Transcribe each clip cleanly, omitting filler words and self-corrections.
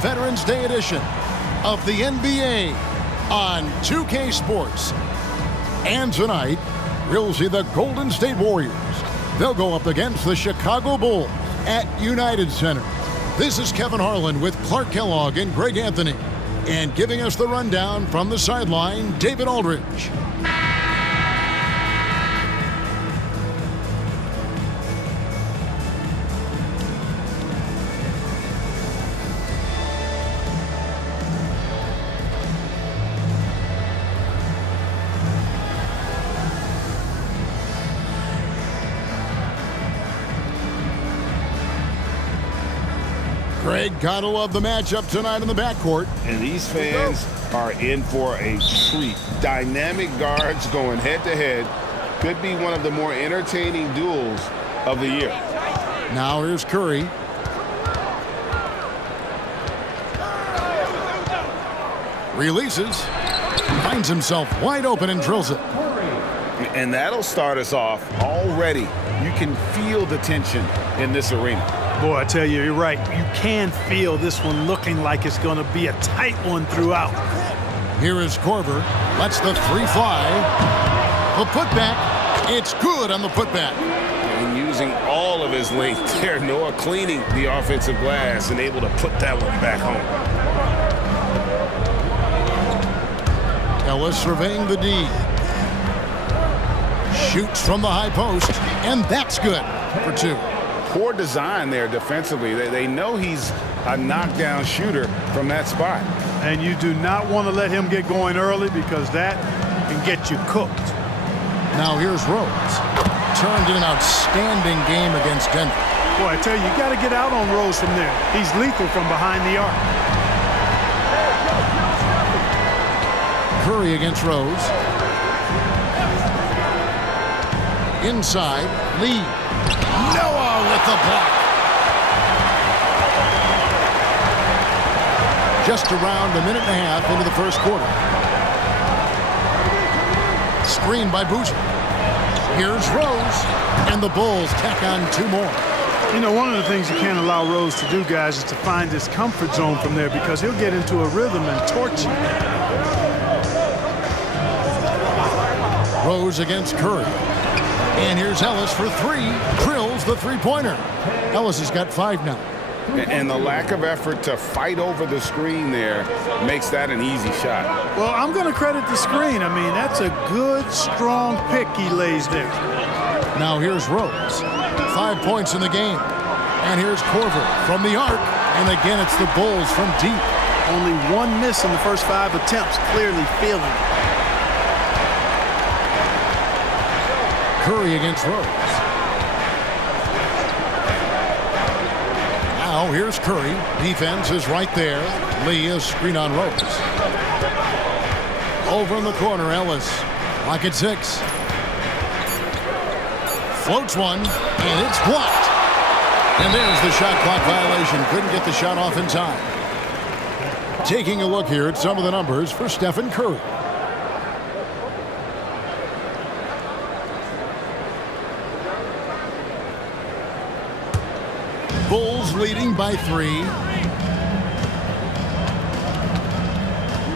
Veterans Day edition of the NBA on 2K Sports. And tonight, we'll see the Golden State Warriors. They'll go up against the Chicago Bulls at United Center. This is Kevin Harlan with Clark Kellogg and Greg Anthony. And giving us the rundown from the sideline, David Aldridge. Greg, gotta love the matchup tonight in the backcourt. And these fans are in for a treat. Dynamic guards going head-to-head. Could be one of the more entertaining duels of the year. Now here's Curry. Releases. Finds himself wide open and drills it. And that'll start us off already. You can feel the tension in this arena. Boy, I tell you, you're right. You can feel this one looking like it's going to be a tight one throughout. Here is Korver. Lets the three fly. The putback. It's good on the putback. And using all of his length there, Noah cleaning the offensive glass and able to put that one back home. Ellis surveying the D. Shoots from the high post, and that's good for two. Poor design there defensively. They know he's a knockdown shooter from that spot. And you do not want to let him get going early because that can get you cooked. Now here's Rose. Turned in an outstanding game against Denver. Boy, I tell you, you got to get out on Rose from there. He's lethal from behind the arc. Curry against Rose. Inside, Lee. Noah with the block. Just around a minute and a half into the first quarter. Screen by Boozer. Here's Rose, and the Bulls tack on two more. You know, one of the things you can't allow Rose to do, guys, is to find his comfort zone from there because he'll get into a rhythm and torch you. Rose against Curry. And here's Ellis for three. Drills the three-pointer. Ellis has got 5 now. And the lack of effort to fight over the screen there makes that an easy shot. Well, I'm going to credit the screen. I mean, that's a good, strong pick he lays there. Now here's Rose. 5 points in the game. And here's Korver from the arc. And again, it's the Bulls from deep. Only 1 miss in the first 5 attempts. Clearly feeling it. Curry against Rose. Now here's Curry. Defense is right there. Lee is screen on Rose. Over in the corner, Ellis. Lock at 6. Floats one, and it's blocked. And there's the shot clock violation. Couldn't get the shot off in time. Taking a look here at some of the numbers for Stephen Curry. Bulls leading by 3.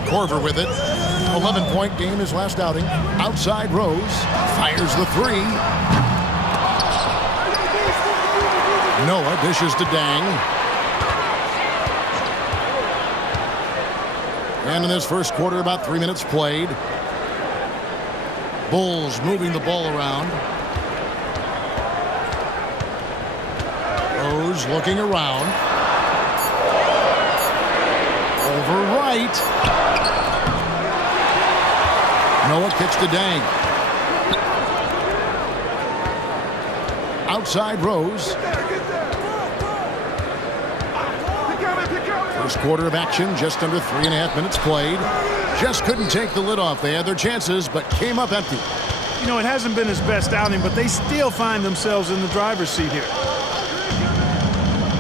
Korver with it. 11-point game his last outing. Outside Rose. Fires the 3. Noah dishes to Dang. And in this first quarter, about 3 minutes played. Bulls moving the ball around. Rose looking around. Over right. Noah kicks to Dang. Outside Rose. First quarter of action, just under 3.5 minutes played. Just couldn't take the lid off. They had their chances, but came up empty. You know, it hasn't been his best outing, but they still find themselves in the driver's seat here.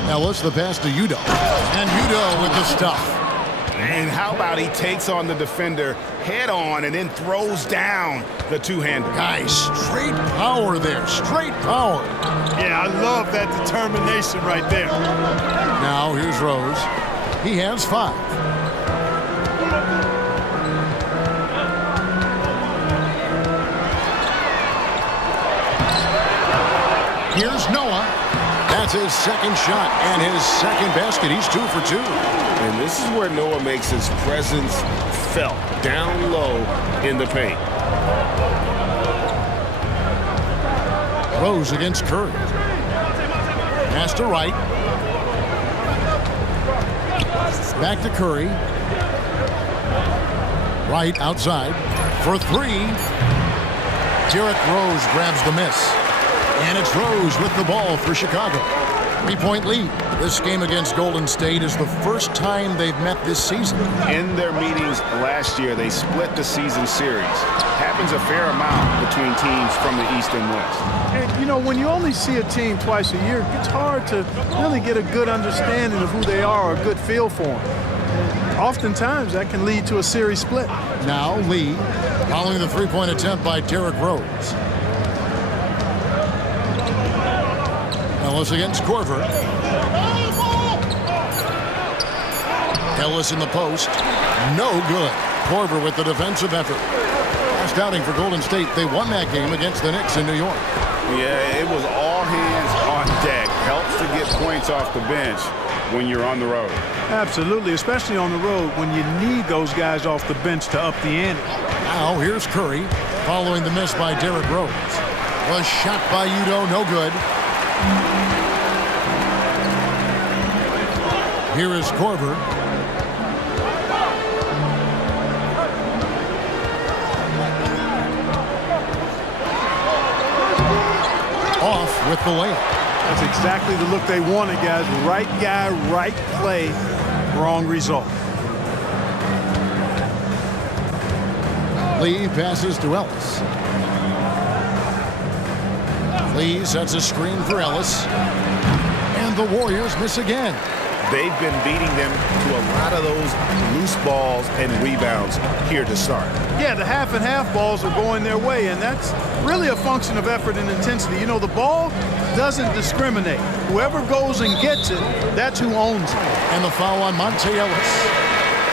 Ellis the pass to Udo. And Udo with the stuff. And how about he takes on the defender head on and then throws down the two-hander. Guys, straight power there. Straight power. Yeah, I love that determination right there. Now here's Rose. He has 5. Here's Noah. That's his second shot and his second basket. He's 2 for 2. And this is where Noah makes his presence felt, down low in the paint. Rose against Curry. Pass to Wright. Back to Curry. Wright outside for 3. Derrick Rose grabs the miss. And it's Rose with the ball for Chicago. 3-point lead. This game against Golden State is the first time they've met this season. In their meetings last year, they split the season series. Happens a fair amount between teams from the East and West. And, you know, when you only see a team twice a year, it's hard to really get a good understanding of who they are or a good feel for them. And oftentimes, that can lead to a series split. Now Lee, following the 3-point attempt by Derrick Rose. Ellis against Korver. Ellis in the post. No good. Korver with the defensive effort. Last outing for Golden State. They won that game against the Knicks in New York. Yeah, it was all hands on deck. Helps to get points off the bench when you're on the road. Absolutely, especially on the road when you need those guys off the bench to up the ante. Now here's Curry following the miss by Derrick Rose. A shot by Udoh, no good. Here is Korver. Off with the layup. That's exactly the look they wanted, guys. Right guy, right play, wrong result. Lee passes to Ellis. Lee sets a screen for Ellis. And the Warriors miss again. They've been beating them to a lot of those loose balls and rebounds here to start. Yeah, the half and half balls are going their way, and that's really a function of effort and intensity. You know, the ball doesn't discriminate. Whoever goes and gets it, that's who owns it. And the foul on Monta Ellis.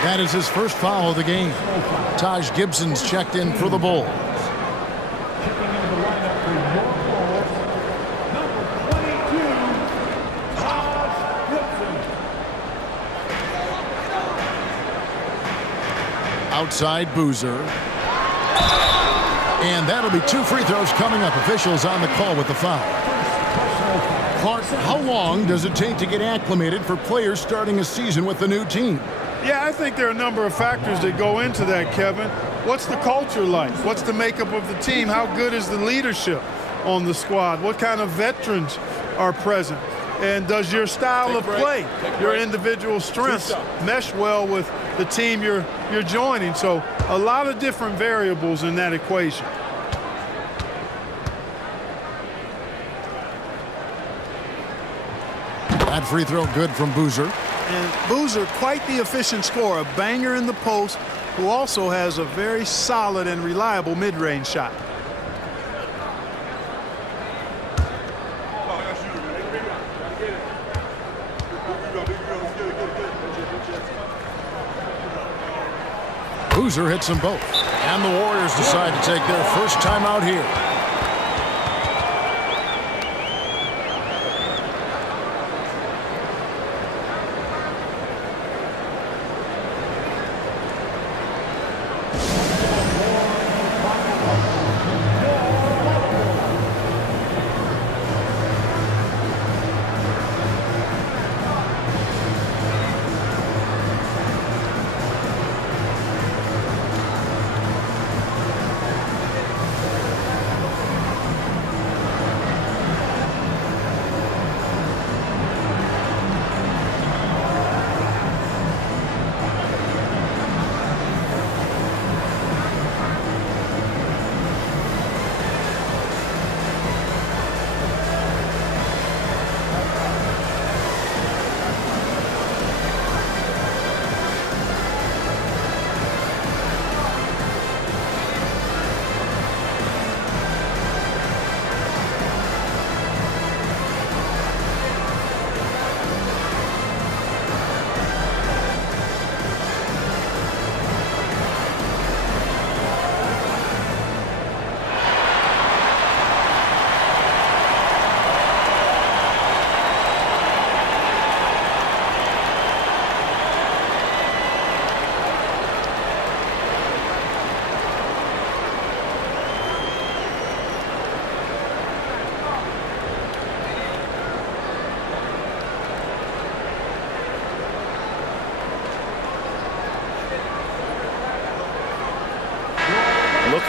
That is his first foul of the game. Taj Gibson's checked in for the Bulls. Outside Boozer. And that'll be 2 free throws coming up. Officials on the call with the foul. Clark, how long does it take to get acclimated for players starting a season with the new team? Yeah, I think there are a number of factors that go into that, Kevin. What's the culture like? What's the makeup of the team? How good is the leadership on the squad? What kind of veterans are present? And does your style of play, your individual strengths, mesh well with the team you're joining? So a lot of different variables in that equation. That free throw good from Boozer. And Boozer, quite the efficient scorer, a banger in the post, who also has a very solid and reliable mid-range shot. Boozer hits them both. And the Warriors decide to take their first time out here.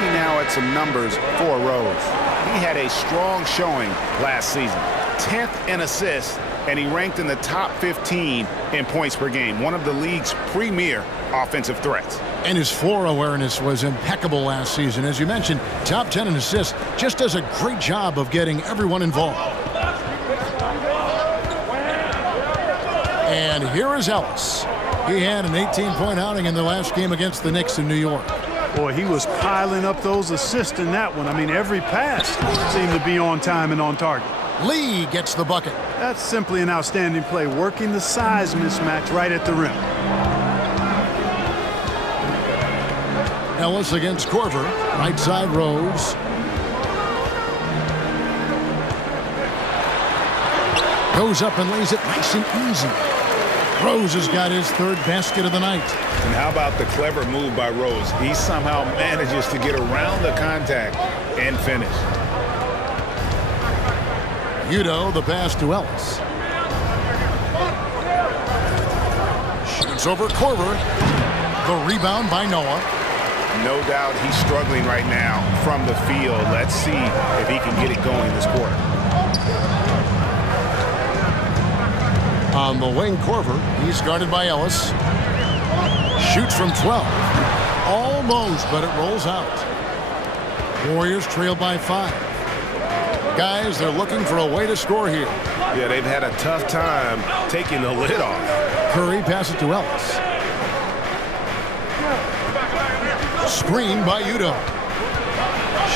looking now at some numbers for Rose. He had a strong showing last season. 10th in assists, and he ranked in the top 15 in points per game, one of the league's premier offensive threats. And his floor awareness was impeccable last season. As you mentioned, top 10 in assists, just does a great job of getting everyone involved. And here is Ellis. He had an 18-point outing in the last game against the Knicks in New York. Boy, he was piling up those assists in that one. I mean, every pass seemed to be on time and on target. Lee gets the bucket. That's simply an outstanding play, working the size mismatch right at the rim. Ellis against Korver. Right side Rose. Goes up and lays it nice and easy. Rose has got his third basket of the night. And how about the clever move by Rose? He somehow manages to get around the contact and finish. Udo, the pass to Ellis. Shoots over Korver. The rebound by Noah. No doubt he's struggling right now from the field. Let's see if he can get it going this quarter. On the wing, Korver. He's guarded by Ellis. Shoots from 12. Almost, but it rolls out. Warriors trail by 5. Guys, they're looking for a way to score here. Yeah, they've had a tough time taking the lid off. Curry passes to Ellis. Screen by Udo.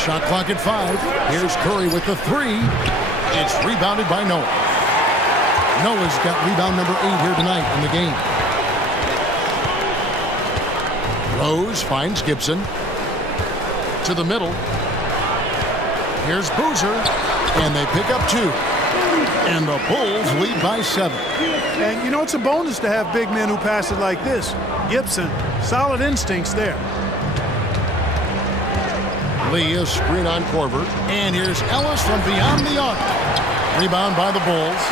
Shot clock at 5. Here's Curry with the 3. It's rebounded by Noah. Noah's got rebound number 8 here tonight in the game. Rose finds Gibson. To the middle. Here's Boozer. And they pick up 2. And the Bulls lead by 7. And, you know, it's a bonus to have big men who pass it like this. Gibson, solid instincts there. Lee is screen on Korver. And here's Ellis from beyond the arc. Rebound by the Bulls.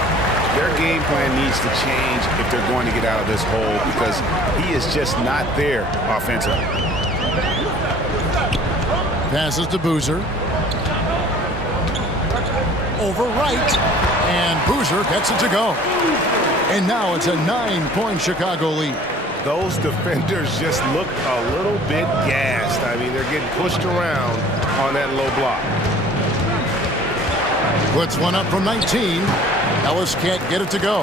Their game plan needs to change if they're going to get out of this hole because he is just not there offensively. Passes to Boozer. Over right. And Boozer gets it to go. And now it's a 9-point Chicago lead. Those defenders just look a little bit gassed. I mean, they're getting pushed around on that low block. Puts one up from 19. Ellis can't get it to go.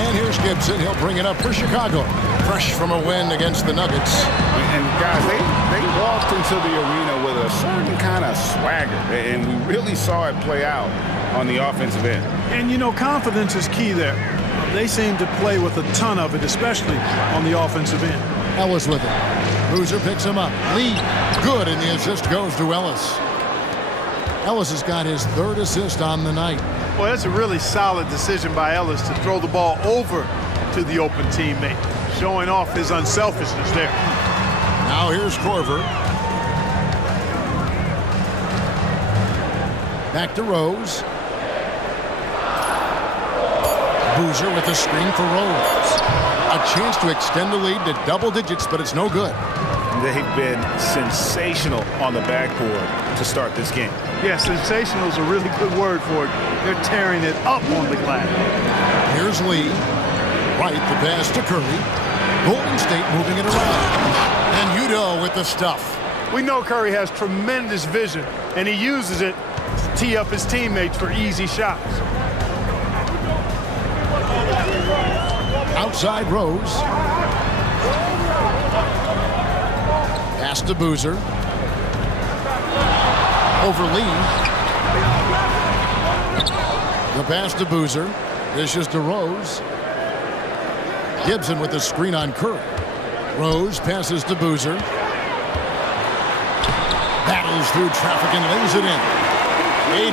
And here's Gibson. He'll bring it up for Chicago. Fresh from a win against the Nuggets. And guys, they walked into the arena with a certain kind of swagger. And we really saw it play out on the offensive end. And, you know, confidence is key there. They seem to play with a ton of it, especially on the offensive end. Ellis with it. Boozer picks him up. Lee, good, and the assist goes to Ellis. Ellis has got his 3rd assist on the night. Well, that's a really solid decision by Ellis to throw the ball over to the open teammate, showing off his unselfishness there. Now here's Korver. Back to Rose. Boozer with the screen for Rose. A chance to extend the lead to double digits, but it's no good. They've been sensational on the backboard to start this game. Yeah, sensational is a really good word for it. They're tearing it up on the glass. Here's Lee. Right, the pass to Curry. Golden State moving it around. And Udo with the stuff. We know Curry has tremendous vision, and he uses it to tee up his teammates for easy shots. Outside Rose. Pass to Boozer. Over Lee. The pass to Boozer. Dishes to Rose. Gibson with the screen on Curry. Rose passes to Boozer. Battles through traffic and lays it in.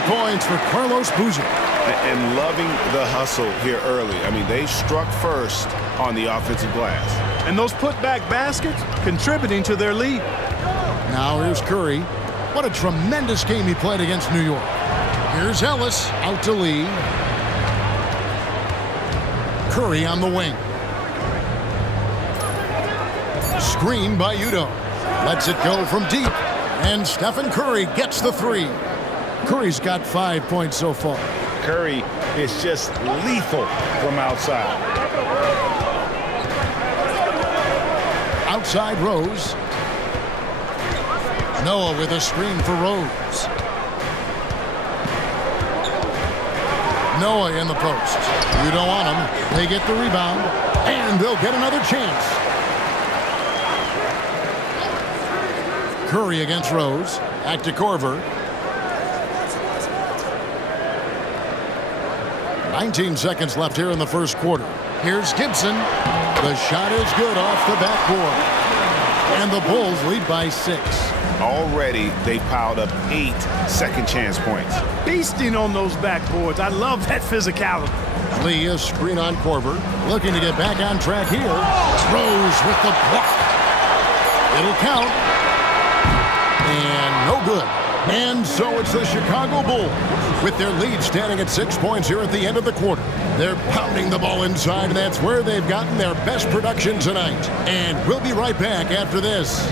8 points for Carlos Boozer. And loving the hustle here early. I mean, they struck first on the offensive glass. And those putback baskets contributing to their lead. Now here's Curry. What a tremendous game he played against New York. Here's Ellis out to Lee. Curry on the wing. Screen by Udo. Lets it go from deep. And Stephen Curry gets the three. Curry's got 5 points so far. Curry is just lethal from outside. Outside Rose. Noah with a screen for Rose. Noah in the post. You don't want him. They get the rebound. And they'll get another chance. Curry against Rose. Back to Korver. 19 seconds left here in the first quarter. Here's Gibson. The shot is good off the backboard. And the Bulls lead by 6. Already, they piled up 8 second chance points. Feasting on those backboards. I love that physicality. Lee, a screen on Korver. Looking to get back on track here. Rose with the block. It'll count. And no good. And so it's the Chicago Bulls with their lead standing at 6 points here at the end of the quarter. They're pounding the ball inside, and that's where they've gotten their best production tonight. And we'll be right back after this.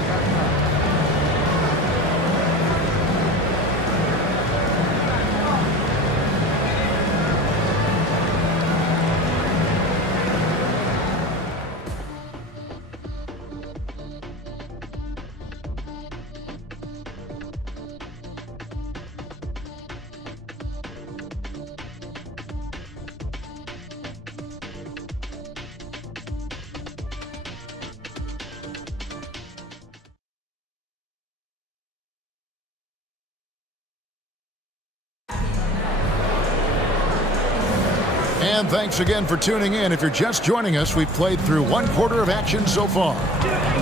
And thanks again for tuning in. If you're just joining us, we've played through 1 quarter of action so far.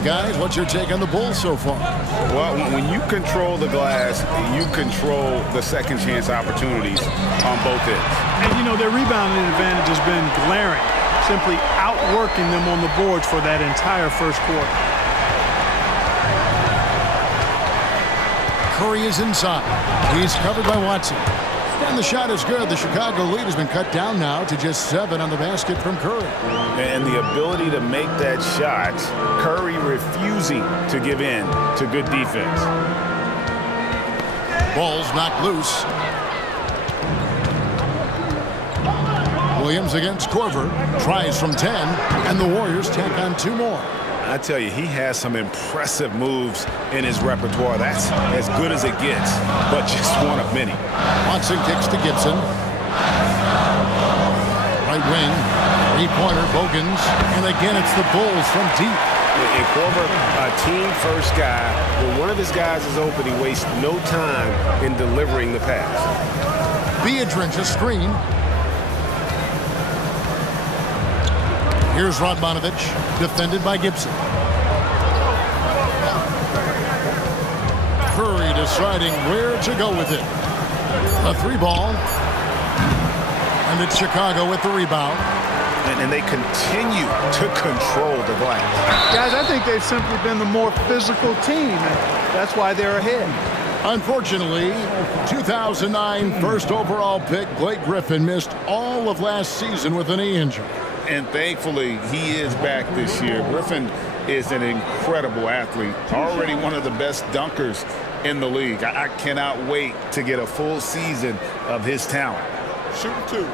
Guys, what's your take on the Bulls so far? Well, when you control the glass, you control the second chance opportunities on both ends. And, you know, their rebounding advantage has been glaring, simply outworking them on the boards for that entire first quarter. Curry is inside. He's covered by Watson. And the shot is good. The Chicago lead has been cut down now to just 7 on the basket from Curry. And the ability to make that shot, Curry refusing to give in to good defense. Ball's knocked loose. Williams against Korver. Tries from 10. And the Warriors tack on 2 more. I tell you, he has some impressive moves in his repertoire. That's as good as it gets, but just one of many. Watson kicks to Gibson. Right wing, 3-pointer, Bogans. And again, it's the Bulls from deep. And Korver, a team-first guy. When one of his guys is open, he wastes no time in delivering the pass. Biedrins a screen. Here's Radmanovich, defended by Gibson. Curry deciding where to go with it. A 3-ball. And it's Chicago with the rebound. And they continue to control the glass. Guys, I think they've simply been the more physical team, and that's why they're ahead. Unfortunately, 2009 first overall pick Blake Griffin missed all of last season with a knee injury. And thankfully, he is back this year. Griffin is an incredible athlete, already one of the best dunkers in the league. I cannot wait to get a full season of his talent. Shooting 2.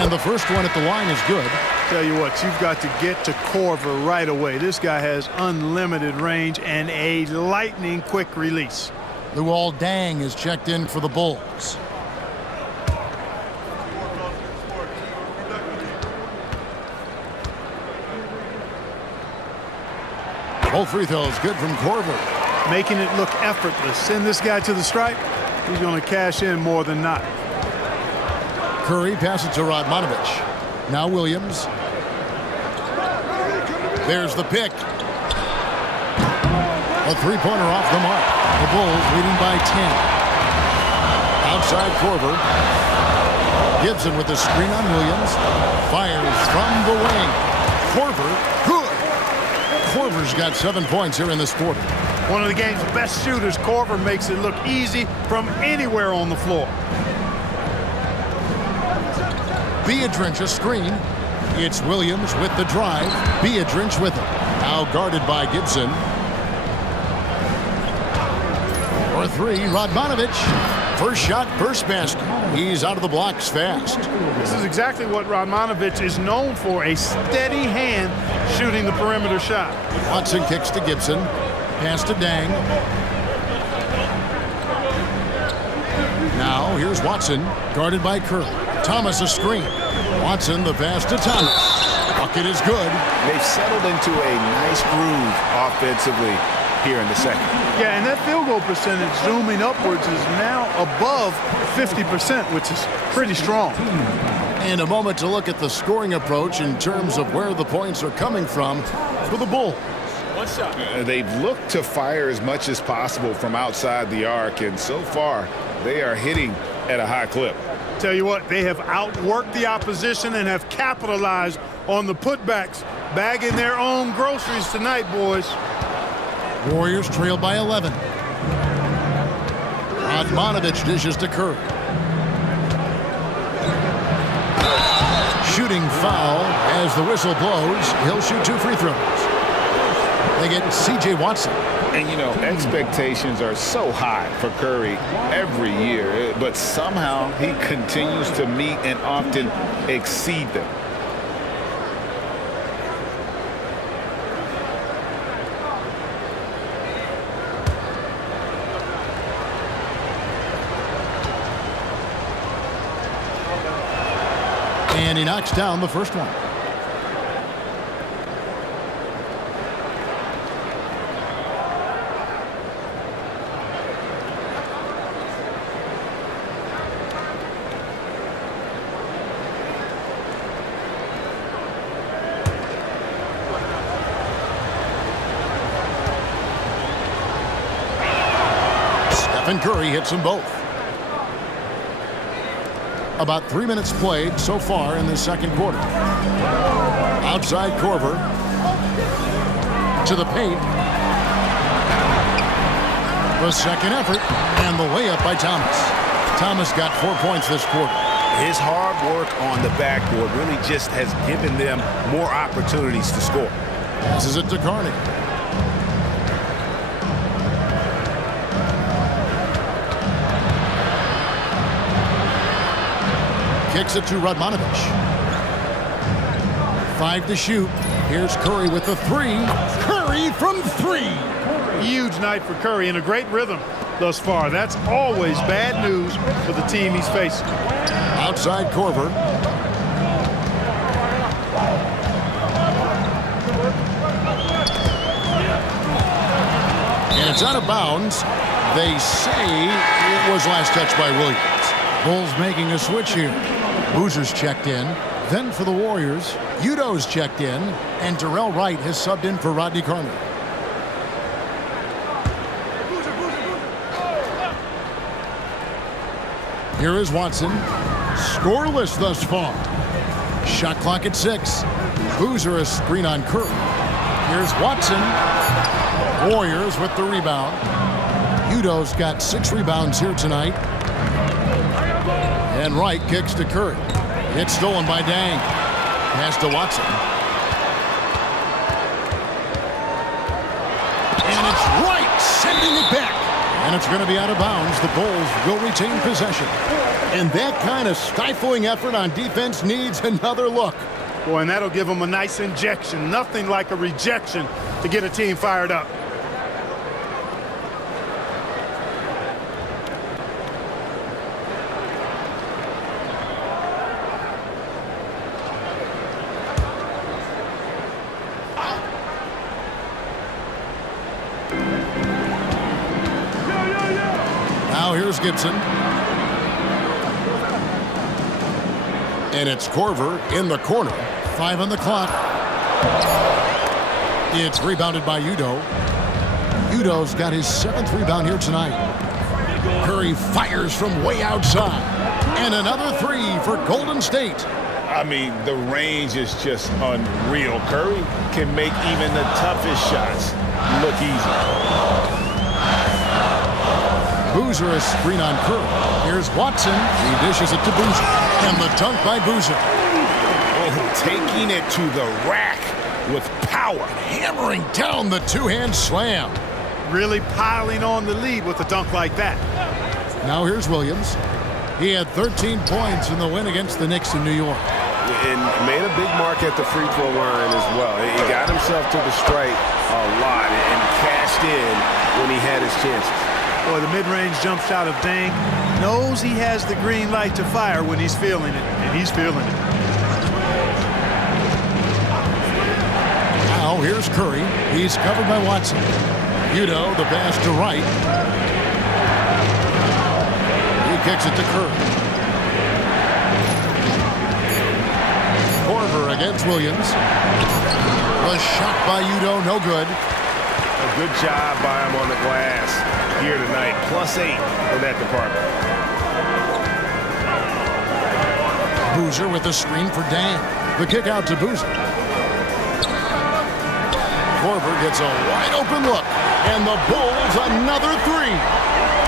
And the first one at the line is good. Tell you what, you've got to get to Korver right away. This guy has unlimited range and a lightning-quick release. Luol Deng is checked in for the Bulls. Both free throws good from Korver. Making it look effortless. Send this guy to the stripe. He's going to cash in more than not. Curry passes to Radmanovich. Now Williams. There's the pick. A 3-pointer off the mark. The Bulls leading by 10. Outside Korver. Gibson with the screen on Williams. Fires from the wing. Korver, good. Korver's got 7 points here in this quarter. One of the game's best shooters, Korver makes it look easy from anywhere on the floor. Beadrinch a screen. It's Williams with the drive. Beadrinch with it. Now guarded by Gibson. For three, Radmanovic. First shot, first basket. He's out of the blocks fast. This is exactly what Radmanovic is known for, a steady hand shooting the perimeter shot. Watson kicks to Gibson. Pass to Dang. Now here's Watson, guarded by Curry. Thomas a screen. Watson the pass to Thomas. Bucket is good. They've settled into a nice groove offensively here in the second. Yeah, and that field goal percentage zooming upwards is now above 50%, which is pretty strong. And a moment to look at the scoring approach in terms of where the points are coming from for the Bulls. They've looked to fire as much as possible from outside the arc, and so far they are hitting at a high clip. Tell you what, they have outworked the opposition and have capitalized on the putbacks, bagging their own groceries tonight, boys. Warriors trail by 11. Radmanovic dishes to Curry. Shooting foul as the whistle blows. He'll shoot 2 free throws. They get C.J. Watson. And, you know, expectations are so high for Curry every year, but somehow he continues to meet and often exceed them. And he knocks down the first one. Stephen Curry hits them both. About 3 minutes played so far in the second quarter. Outside Korver. To the paint. The second effort. And the layup by Thomas. Thomas got 4 points this quarter. His hard work on the backboard really just has given them more opportunities to score. Passes it to Carney. Kicks it to Radmanovic. 5 to shoot. Here's Curry with the 3. Curry from 3. Huge night for Curry and a great rhythm thus far. That's always bad news for the team he's facing. Outside Korver. And it's out of bounds. They say it was last touched by Williams. Bulls making a switch here. Boozer's checked in. Then for the Warriors, Udo's checked in, and Darrell Wright has subbed in for Rodney Carter. Here is Watson. Scoreless thus far. Shot clock at 6. Boozer a screen on Curry. Here's Watson. Warriors with the rebound. Udo's got 6 rebounds here tonight. And Wright kicks to Curry. It's stolen by Dang. Pass to Watson. And it's Wright sending it back. And it's going to be out of bounds. The Bulls will retain possession. And that kind of stifling effort on defense needs another look. Boy, and that'll give them a nice injection. Nothing like a rejection to get a team fired up. Now here's Gibson. And it's Korver in the corner. 5 on the clock. It's rebounded by Udo. Udo's got his 7th rebound here tonight. Curry fires from way outside. And another 3 for Golden State. I mean, the range is just unreal. Curry can make even the toughest shots look easy. Boozer is screen on Curry. Here's Watson. He dishes it to Boozer. And the dunk by Boozer. Oh, taking it to the rack with power. Hammering down the two-hand slam. Really piling on the lead with a dunk like that. Now here's Williams. He had 13 points in the win against the Knicks in New York. And made a big mark at the free throw line as well. He got himself to the stripe a lot and cashed in when he had his chances. Boy, the mid-range jump shot of Dang knows he has the green light to fire when he's feeling it, and he's feeling it. Now here's Curry. He's covered by Watson. Udo, the pass to right. He kicks it to Curry. Korver against Williams. The shot by Udo, no good. A good job by him on the glass here tonight. +8 in that department. Boozer with the screen for Dang. The kick out to Boozer. Korver gets a wide open look. And the Bulls another three.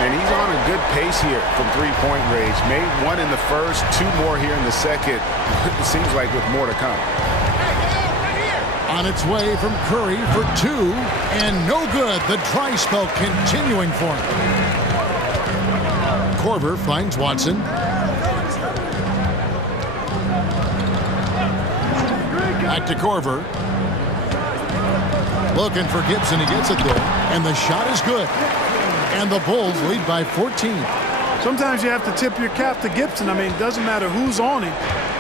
And he's on a good pace here from three-point range. Made one in the first, 2 more here in the second. It seems like with more to come. On its way from Curry for 2. And no good. The dry spell continuing for him. Korver finds Watson. Back to Korver. Looking for Gibson. He gets it there. And the shot is good. And the Bulls lead by 14. Sometimes you have to tip your cap to Gibson. I mean, it doesn't matter who's on him.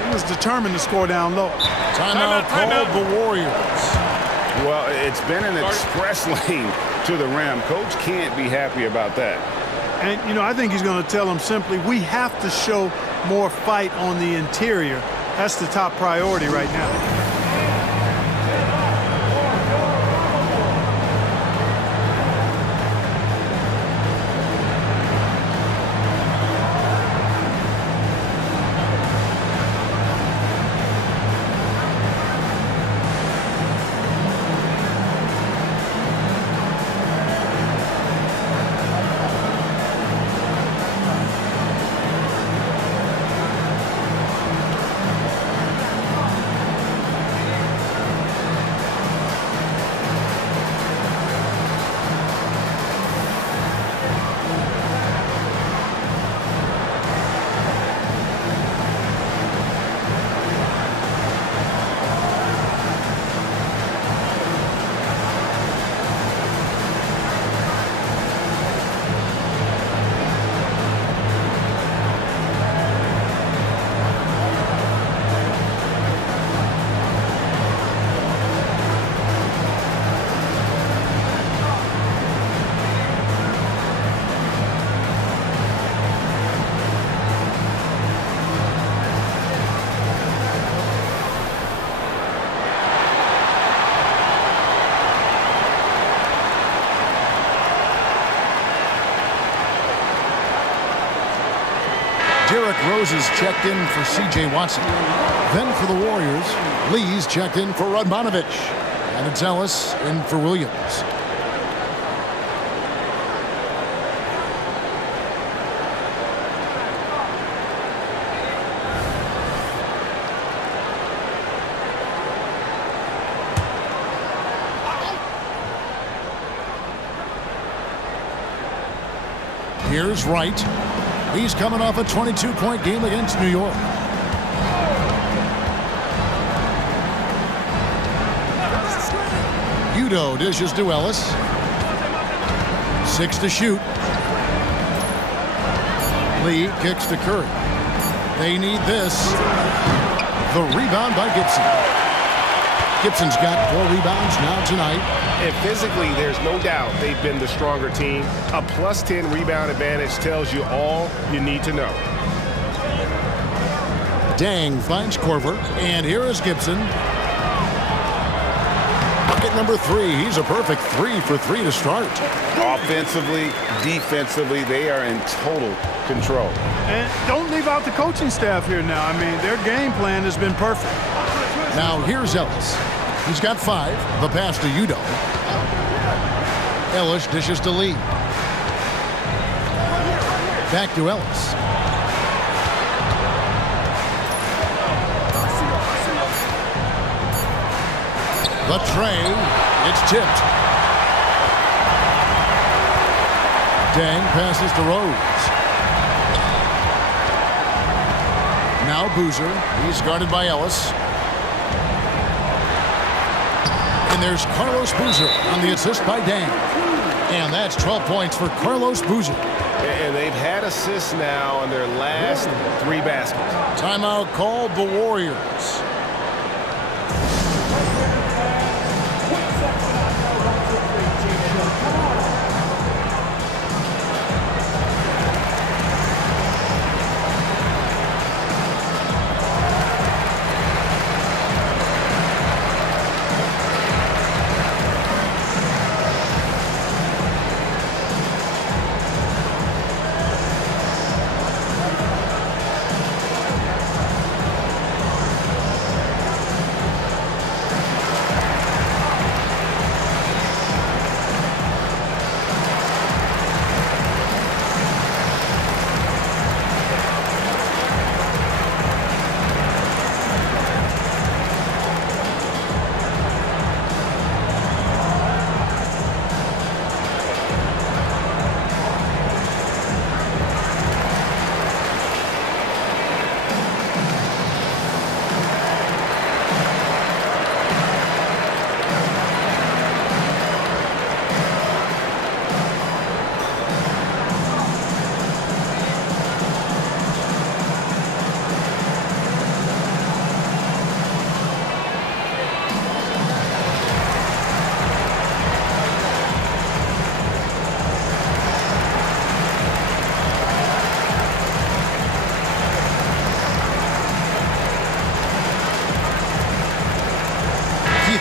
He was determined to score down low. Timeout called the Warriors. Well, it's been an express lane to the rim. Coach can't be happy about that. And, you know, I think he's going to tell them simply, we have to show more fight on the interior. That's the top priority right now. Derrick Rose is checked in for C.J. Watson. Then for the Warriors, Lee's checked in for Radmanovich. And it's Ellis in for Williams. Here's Wright. He's coming off a 22-point game against New York. Udo dishes to Ellis. 6 to shoot. Lee kicks to Curry. They need this. The rebound by Gibson. Gibson's got 4 rebounds now tonight. And physically, there's no doubt they've been the stronger team. A +10 rebound advantage tells you all you need to know. Dang finds Korver. And here is Gibson. bucket number 3. He's a perfect 3 for 3 to start. Offensively, defensively, they are in total control. And don't leave out the coaching staff here now. I mean, their game plan has been perfect. Now here's Ellis. He's got 5. The pass to Udo. Ellis dishes to Lee. Back to Ellis. The tray. It's tipped. Dang passes to Rose. Now Boozer. He's guarded by Ellis. And there's Carlos Boozer on the assist by Dang. And that's 12 points for Carlos Boozer. And they've had assists now on their last 3 baskets. Timeout called the Warriors.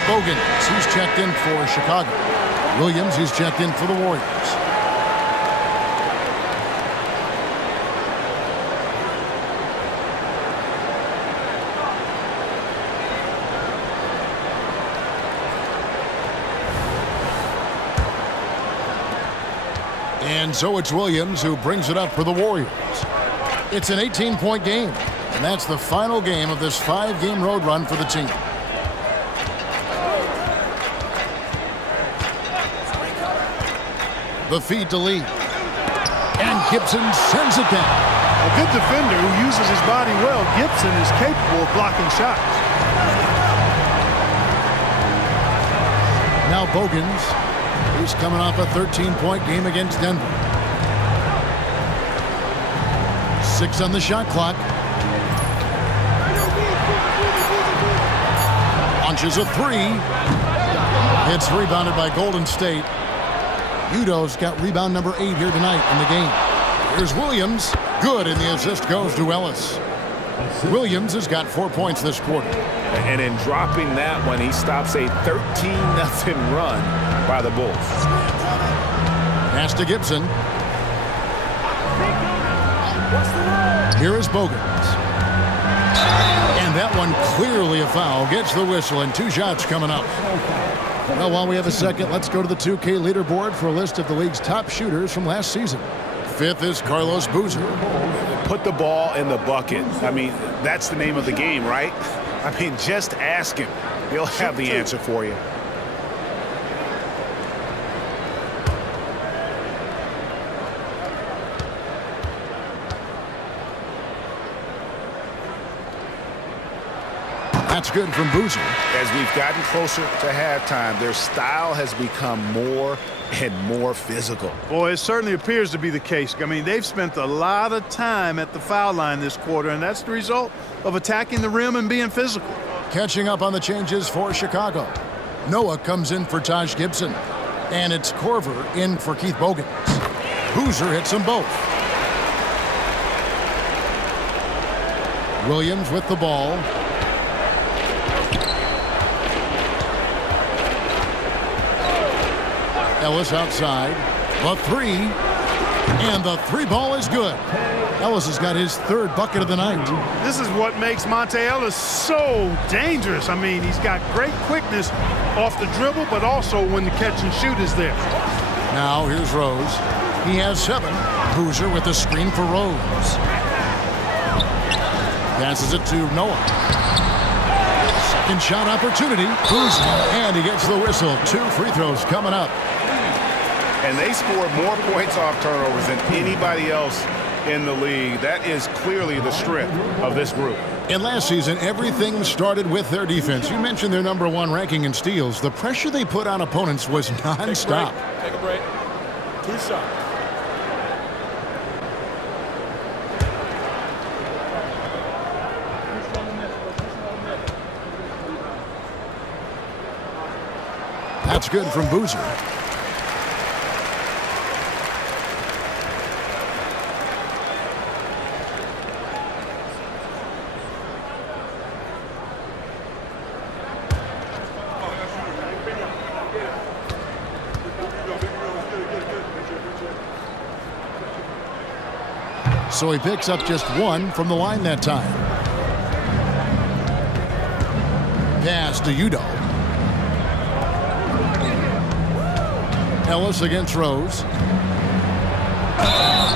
Bogans, he's checked in for Chicago. Williams, he's checked in for the Warriors. And so it's Williams who brings it up for the Warriors. It's an 18-point game, and that's the final game of this 5-game road run for the team. The feed to Lee. And Gibson sends it down. A good defender who uses his body well. Gibson is capable of blocking shots. Now Bogans. He's coming off a 13-point game against Denver. 6 on the shot clock. Launches a 3. It's rebounded by Golden State. Udo's got rebound number 8 here tonight in the game. Here's Williams. Good, and the assist goes to Ellis. Williams has got 4 points this quarter. And in dropping that one, he stops a 13-0 run by the Bulls. Pass to Gibson. Here is Bogans. And that one clearly a foul. Gets the whistle, and 2 shots coming up. Well, while we have a second, let's go to the 2K leaderboard for a list of the league's top shooters from last season. 5th is Carlos Boozer. Put the ball in the bucket. I mean, that's the name of the game, right? I mean, just ask him. He'll have the answer for you. That's good from Boozer. As we've gotten closer to halftime, their style has become more and more physical. Boy, it certainly appears to be the case. I mean, they've spent a lot of time at the foul line this quarter, and that's the result of attacking the rim and being physical. Catching up on the changes for Chicago. Noah comes in for Taj Gibson, and it's Corver in for Keith Bogans. Boozer hits them both. Williams with the ball. Ellis outside. The three. And the three ball is good. Ellis has got his third bucket of the night. This is what makes Monta Ellis so dangerous. I mean, he's got great quickness off the dribble, but also when the catch and shoot is there. Now here's Rose. He has 7. Boozer with the screen for Rose. Passes it to Noah. Second shot opportunity. Boozer. And he gets the whistle. 2 free throws coming up. And they scored more points off turnovers than anybody else in the league. That is clearly the strength of this group. And last season, everything started with their defense. You mentioned their #1 ranking in steals. The pressure they put on opponents was nonstop. Take a break. 2 shots. That's good from Boozer. So he picks up just 1 from the line that time. Pass to Udo. Ellis against Rose.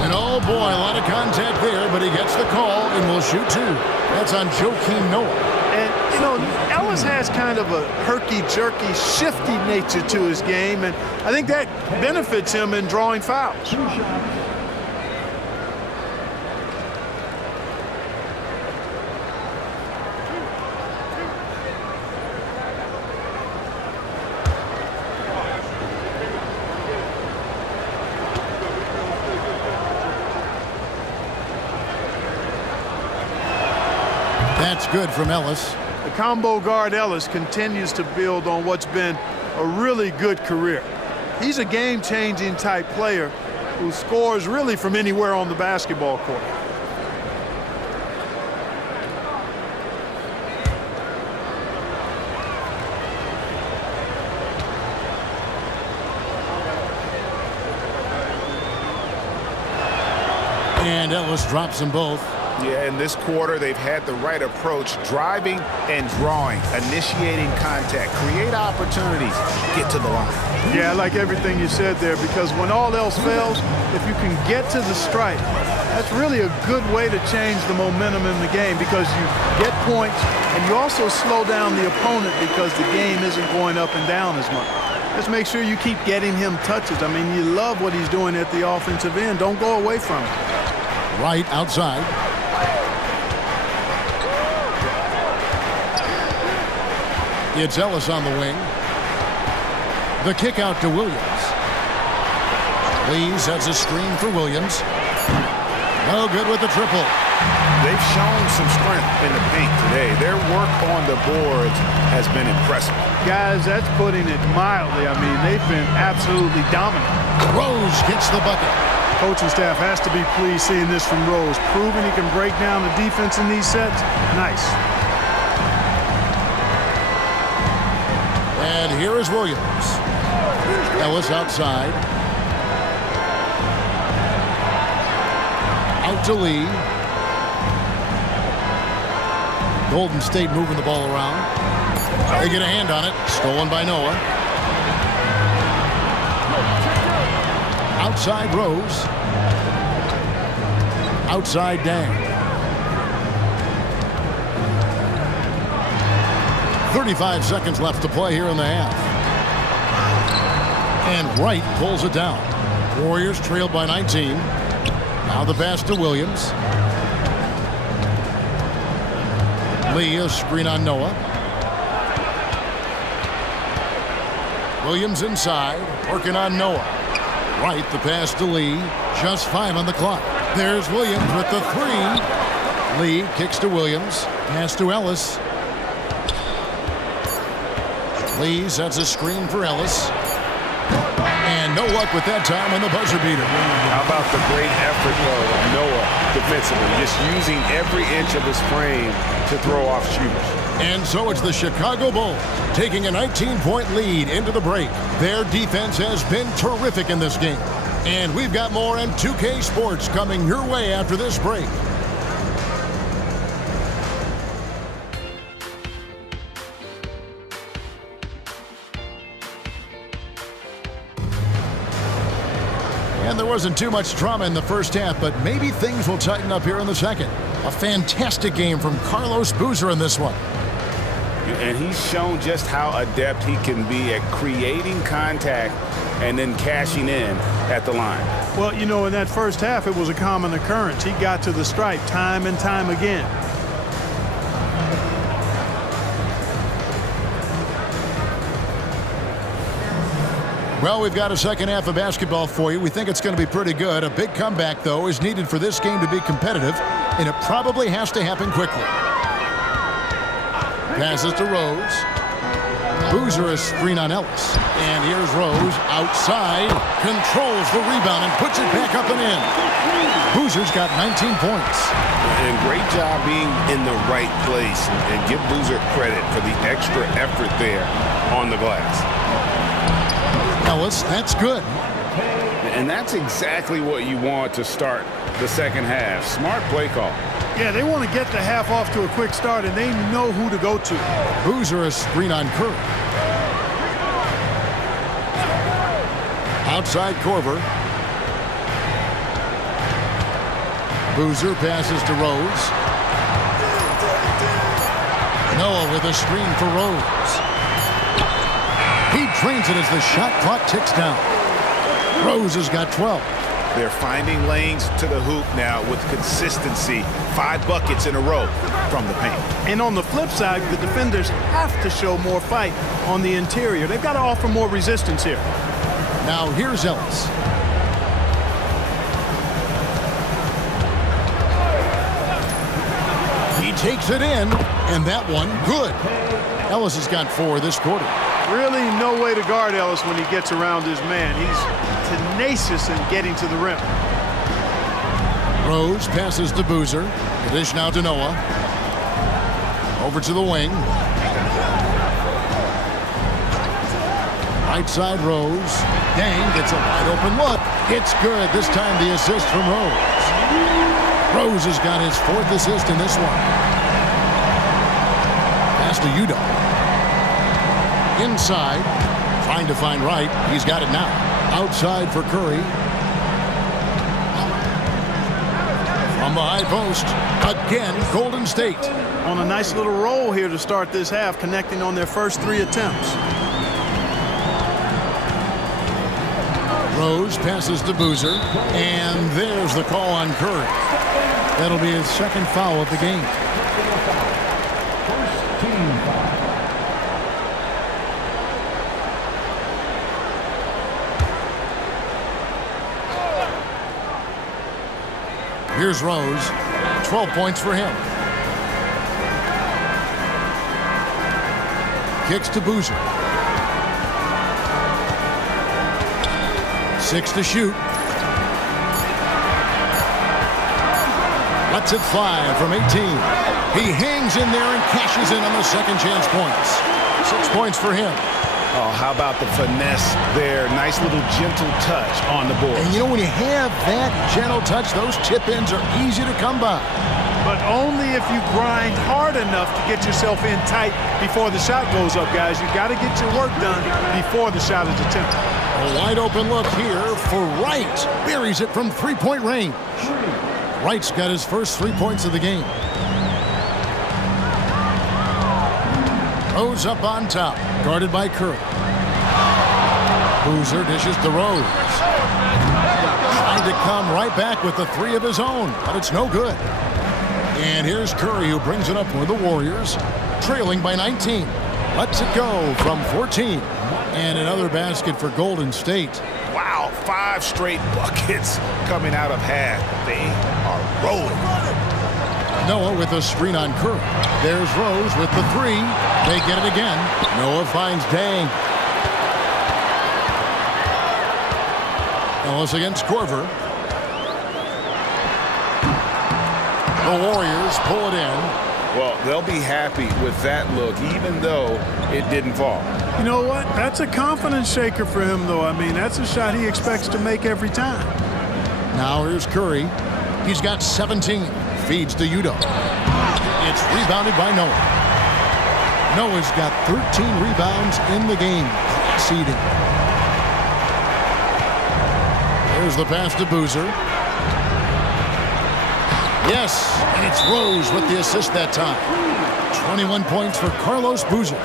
And oh boy, a lot of contact there, but he gets the call and will shoot 2. That's on Joakim Noah. And, you know, Ellis has kind of a herky-jerky, shifty nature to his game, and I think that benefits him in drawing fouls. That's good from Ellis. The combo guard Ellis continues to build on what's been a really good career. He's a game-changing type player who scores really from anywhere on the basketball court. And Ellis drops them both. Yeah, in this quarter, they've had the right approach, driving and drawing, initiating contact, create opportunities, get to the line. Yeah, I like everything you said there, because when all else fails, if you can get to the stripe, that's really a good way to change the momentum in the game, because you get points and you also slow down the opponent because the game isn't going up and down as much. Let's make sure you keep getting him touches. I mean, you love what he's doing at the offensive end. Don't go away from it. Right outside. It's Ellis on the wing. The kick out to Williams. Lee sets a screen for Williams. No good with the triple. They've shown some strength in the paint today. Their work on the boards has been impressive. Guys, that's putting it mildly. I mean, they've been absolutely dominant. Rose gets the bucket. Coaching staff has to be pleased seeing this from Rose. Proving he can break down the defense in these sets. Nice. And here is Williams. Ellis outside. Out to Lee. Golden State moving the ball around. They get a hand on it. Stolen by Noah. Outside Rose. Outside Dang. 35 seconds left to play here in the half. And Wright pulls it down. Warriors trailed by 19. Now the pass to Williams. Lee, a screen on Noah. Williams inside, working on Noah. Wright, the pass to Lee. Just 5 on the clock. There's Williams with the 3. Lee kicks to Williams. Pass to Ellis. Lee sets a screen for Ellis. And And no luck with that time on the buzzer beater. How about the great effort, though, of Noah defensively, just using every inch of his frame to throw off shooters. And so it's the Chicago Bulls taking a 19-point lead into the break. Their defense has been terrific in this game. And we've got more M2K Sports coming your way after this break. And there wasn't too much drama in the first half, but maybe things will tighten up here in the second. A fantastic game from Carlos Boozer in this one. And he's shown just how adept he can be at creating contact and then cashing in at the line. Well, you know, in that first half, it was a common occurrence. He got to the stripe time and time again. Well, we've got a second half of basketball for you. We think it's going to be pretty good. A big comeback, though, is needed for this game to be competitive, and it probably has to happen quickly. Passes to Rose. Boozer a screen on Ellis. And here's Rose outside. Controls the rebound and puts it back up and in. Boozer's got 19 points. And great job being in the right place. And give Boozer credit for the extra effort there on the glass. Ellis, that's good. And that's exactly what you want to start the second half. Smart play call. Yeah, they want to get the half off to a quick start, and they know who to go to. Boozer a screen on Curry. Outside Korver. Boozer passes to Rose. Noah with a screen for Rose. He drains it as the shot clock ticks down. Rose has got 12. They're finding lanes to the hoop now with consistency. 5 buckets in a row from the paint. And on the flip side, the defenders have to show more fight on the interior. They've got to offer more resistance here. Now here's Ellis. He takes it in, and that one good. Ellis has got 4 this quarter. Really no way to guard Ellis when he gets around his man. He's tenacious in getting to the rim. Rose passes to Boozer. The dish now to Noah. Over to the wing. Right side Rose. Dang gets a wide open look. It's good. This time the assist from Rose. Rose has got his 4th assist in this one. Pass to Udo. Inside, trying to find Wright. He's got it now. Outside for Curry. From the high post, again, Golden State. On a nice little roll here to start this half, connecting on their first 3 attempts. Rose passes to Boozer, and there's the call on Curry. That'll be his 2nd foul of the game. Here's Rose. 12 points for him. Kicks to Boozer. 6 to shoot. Lets it fly from 18. He hangs in there and cashes in on the second chance points. 6 points for him. Oh, how about the finesse there? Nice little gentle touch on the board. And you know, when you have that gentle touch, those tip-ins are easy to come by. But only if you grind hard enough to get yourself in tight before the shot goes up, guys. You got to get your work done before the shot is attempted. A wide open look here for Wright. Buries it from 3-point range. Wright's got his first 3 points of the game. Rose up on top, guarded by Curry. Boozer dishes to Rose. Trying to come right back with the 3 of his own, but it's no good. And here's Curry, who brings it up for the Warriors, trailing by 19. Lets it go from 14. And another basket for Golden State. Wow, 5 straight buckets coming out of half. They are rolling. Noah with a screen on Curry. There's Rose with the 3. They get it again. Noah finds Dang. Ellis against Korver. The Warriors pull it in. Well, they'll be happy with that look, even though it didn't fall. You know what? That's a confidence shaker for him, though. I mean, that's a shot he expects to make every time. Now here's Curry. He's got 17. Feeds to Udo. It's rebounded by Noah. Noah's got 13 rebounds in the game. Seeding. There's the pass to Boozer. Yes, and it's Rose with the assist that time. 21 points for Carlos Boozer.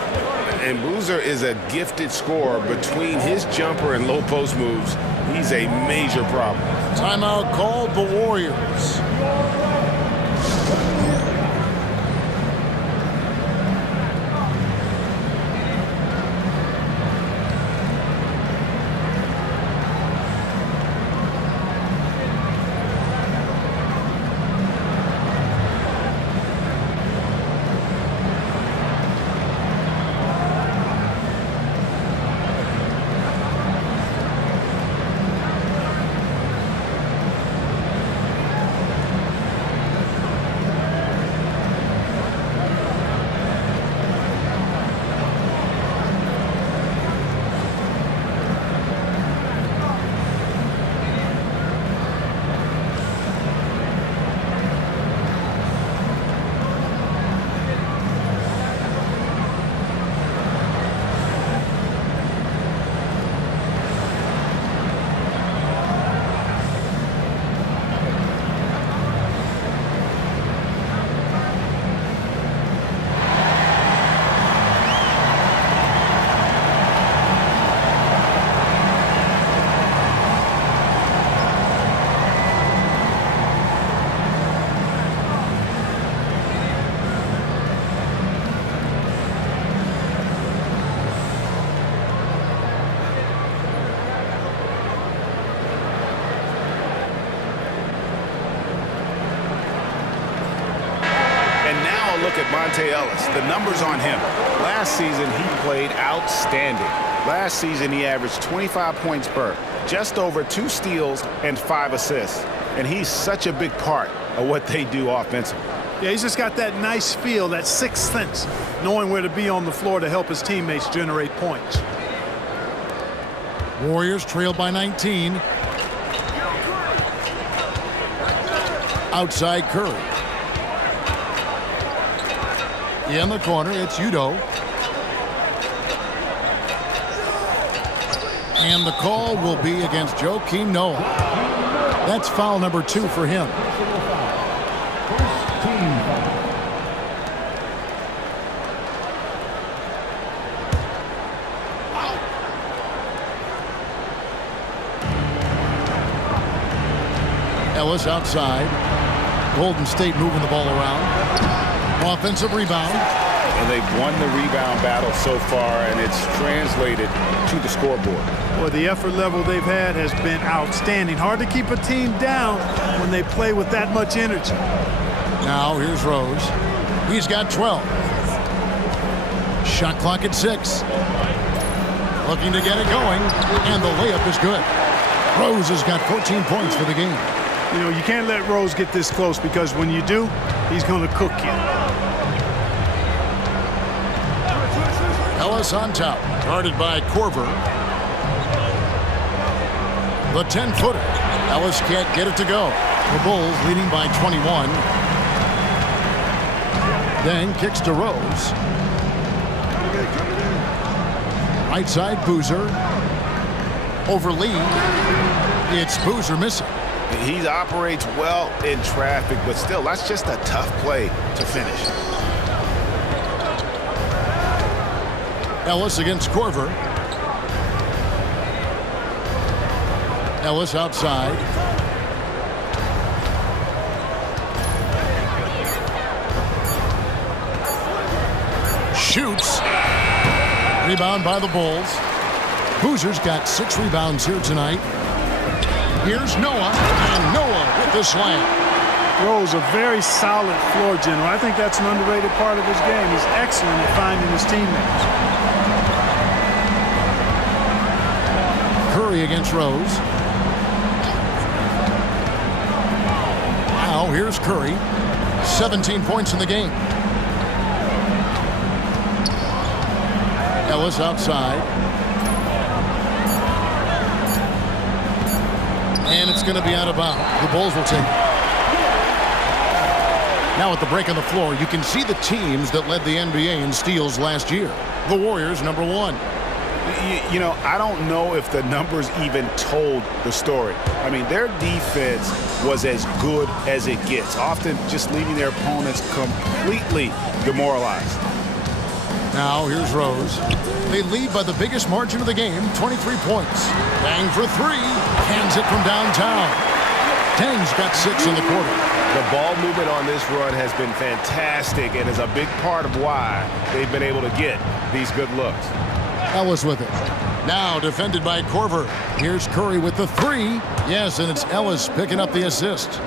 And Boozer is a gifted scorer. Between his jumper and low post moves, he's a major problem. Timeout called the Warriors. Look at Monta Ellis. The numbers on him. Last season, he played outstanding. Last season, he averaged 25 points per, just over 2 steals and 5 assists. And he's such a big part of what they do offensively. Yeah, he's just got that nice feel, that sixth sense, knowing where to be on the floor to help his teammates generate points. Warriors trail by 19. Outside Curry. In the corner, it's Udo. And the call will be against Joakim Noah. That's foul number 2 for him. Ellis outside. Golden State moving the ball around. Offensive rebound. And they've won the rebound battle so far, and it's translated to the scoreboard. Well, the effort level they've had has been outstanding. Hard to keep a team down when they play with that much energy. Now here's Rose. He's got 12. Shot clock at 6. Looking to get it going, and the layup is good. Rose has got 14 points for the game. You know, you can't let Rose get this close, because when you do, he's going to cook you. Ellis on top, guarded by Korver. The 10-footer. Ellis can't get it to go. The Bulls leading by 21. Then kicks to Rose. Right side, Boozer. Over Lee. It's Boozer missing. He operates well in traffic, but still, that's just a tough play to finish. Ellis against Korver. Ellis outside. Shoots. Rebound by the Bulls. Boozer's got 6 rebounds here tonight. Here's Noah, and Noah with the slam. Rose, a very solid floor general. I think that's an underrated part of his game. He's excellent at finding his teammates. Curry against Rose. Here's Curry. 17 points in the game. Ellis outside. And it's going to be out of bounds. The Bulls will take it. Now at the break on the floor, you can see the teams that led the NBA in steals last year. The Warriors, number 1. You know, I don't know if the numbers even told the story. I mean, their defense was as good as it gets, often just leaving their opponents completely demoralized. Now here's Rose. They lead by the biggest margin of the game, 23 points. Bang for 3. Hands it from downtown. Deng's got 6 in the quarter. The ball movement on this run has been fantastic and is a big part of why they've been able to get these good looks. Ellis with it. Now defended by Korver. Here's Curry with the 3. Yes, and it's Ellis picking up the assist.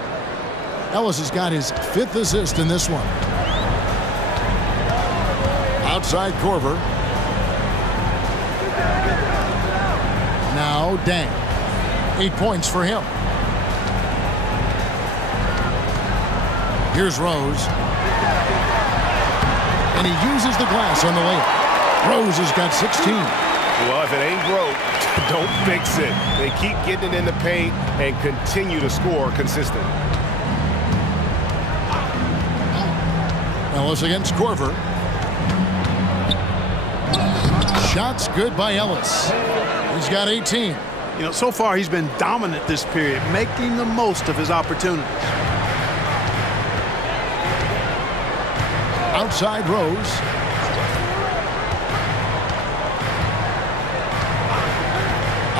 Ellis has got his 5th assist in this one. Outside Korver. Now Deng. 8 points for him. Here's Rose. And he uses the glass on the layup. Rose has got 16. Well, if it ain't broke, don't fix it. They keep getting it in the paint and continue to score consistently. Ellis against Korver. Shots good by Ellis. He's got 18. You know, so far he's been dominant this period, making the most of his opportunities. Outside Rose.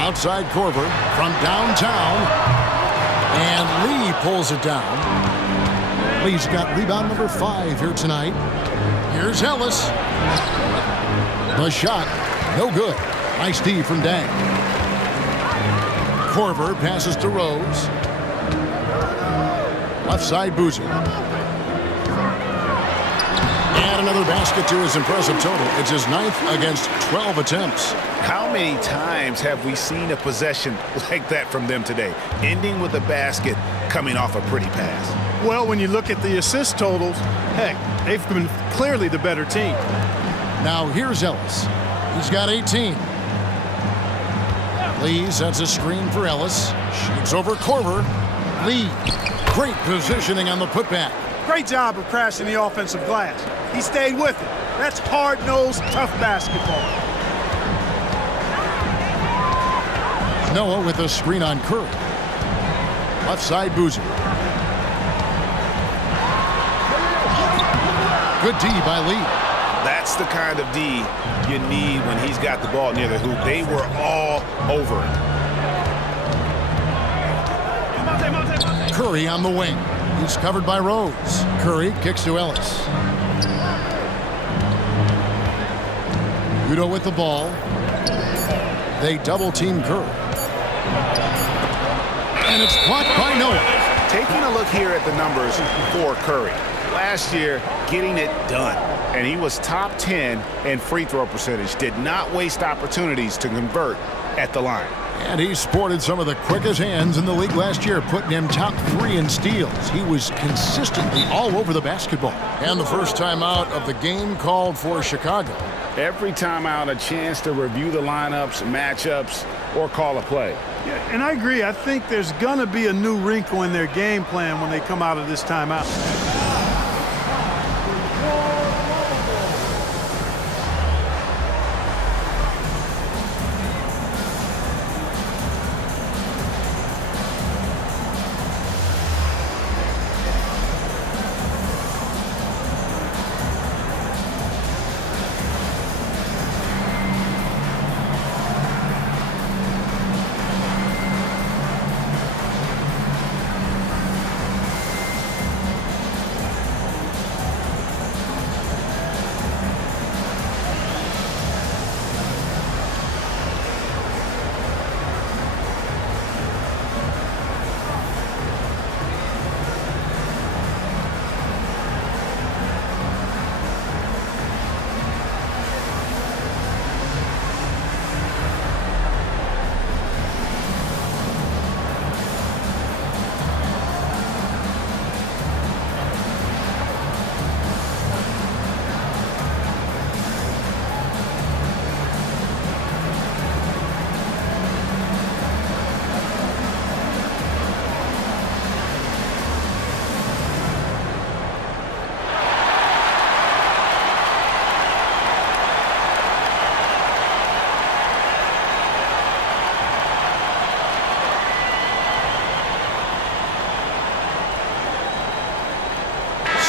Outside Korver from downtown. And Lee pulls it down. Lee's got rebound number 5 here tonight. Here's Ellis. The shot, no good. Nice D from Deng. Korver passes to Rose. Left side Boozer. And another basket to his impressive total. It's his 9th against 12 attempts. How many times have we seen a possession like that from them today, ending with a basket coming off a pretty pass? Well, when you look at the assist totals, heck, they've been clearly the better team. Now here's Ellis. He's got 18. Lee sets a screen for Ellis. Shoots over Korver. Lee, great positioning on the putback. Great job of crashing the offensive glass. He stayed with it. That's hard-nosed, tough basketball. Noah with a screen on Curry. Left side Boozer. Good D by Lee. That's the kind of D you need when he's got the ball near the hoop. They were all over it. Curry on the wing. He's covered by Rose. Curry kicks to Ellis. Udo with the ball. They double team Curry. And it's blocked by Noah. Taking a look here at the numbers for Curry. Last year, getting it done. And he was top 10 in free throw percentage. Did not waste opportunities to convert at the line. And he sported some of the quickest hands in the league last year, putting him top 3 in steals. He was consistently all over the basketball. And the first time out of the game called for Chicago. Every time out, a chance to review the lineups, matchups, or call a play. Yeah, and I agree. I think there's going to be a new wrinkle in their game plan when they come out of this timeout.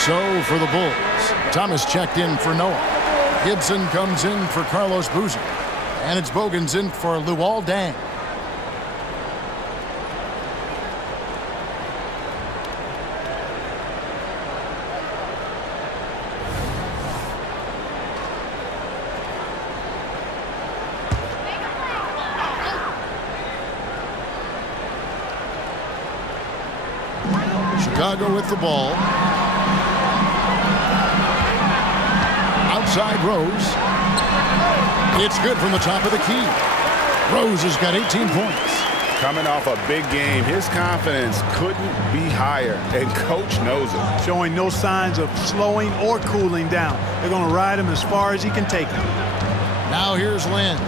So for the Bulls, Thomas checked in for Noah. Gibson comes in for Carlos Boozer. And it's Bogans in for Luol Deng. Chicago with the ball. Outside Rose. It's good from the top of the key. Rose has got 18 points. Coming off a big game, his confidence couldn't be higher, and coach knows it. Showing no signs of slowing or cooling down. They're going to ride him as far as he can take him. Now here's Lynn. 2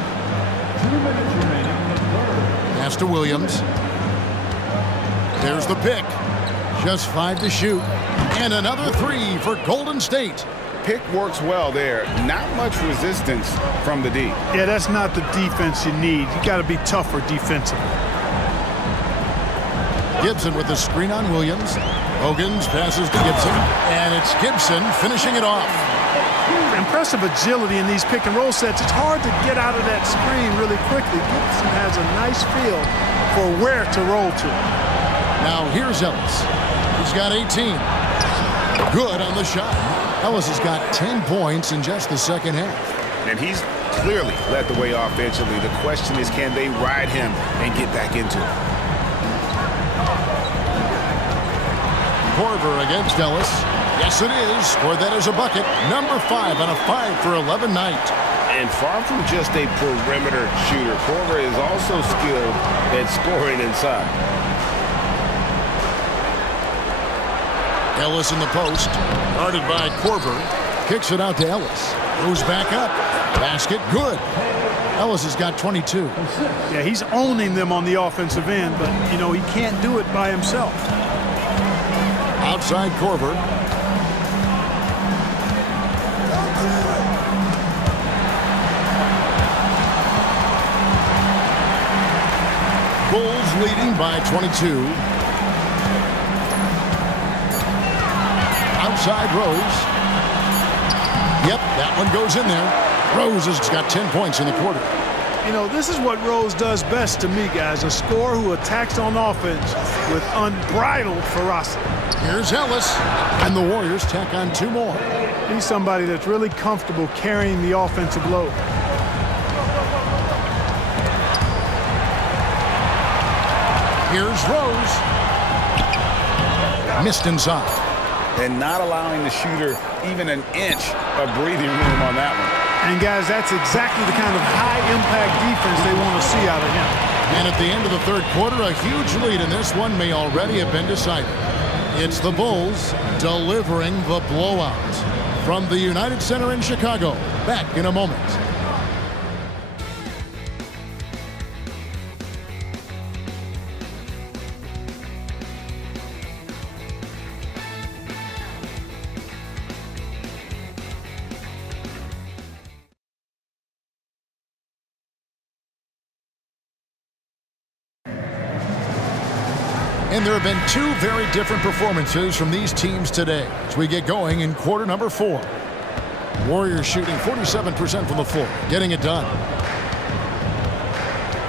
minutes remaining in the third. Pass to Williams. There's the pick. Just 5 to shoot. And another 3 for Golden State. Pick works well there. Not much resistance from the D. Yeah, that's not the defense you need. You got to be tougher defensively. Gibson with the screen on Williams. Bogans passes to Gibson. And it's Gibson finishing it off. Impressive agility in these pick and roll sets. It's hard to get out of that screen really quickly. Gibson has a nice feel for where to roll to. Now here's Ellis. He's got 18. Good on the shot. Ellis has got 10 points in just the second half. And he's clearly led the way offensively. The question is, can they ride him and get back into it? Korver against Ellis. Yes, it is. Scored that as a bucket. Number 5 on a 5 for 11 night. And far from just a perimeter shooter, Korver is also skilled at scoring inside. Ellis in the post. Guarded by Korver. Kicks it out to Ellis. Goes back up. Basket good. Ellis has got 22. Yeah, he's owning them on the offensive end, but, you know, he can't do it by himself. Outside Korver. Bulls leading by 22. Outside Rose. Yep, that one goes in there. Rose has got 10 points in the quarter. You know, this is what Rose does best to me, guys. A scorer who attacks on offense with unbridled ferocity. Here's Ellis. And the Warriors tack on 2 more. He's somebody that's really comfortable carrying the offensive load. Here's Rose. Missed inside. And not allowing the shooter even an inch of breathing room on that one. And, guys, that's exactly the kind of high-impact defense they want to see out of him. And at the end of the third quarter, a huge lead in this one may already have been decided. It's the Bulls delivering the blowout. From the United Center in Chicago, back in a moment. And there have been 2 very different performances from these teams today as we get going in quarter number 4. Warriors shooting 47% from the floor, getting it done.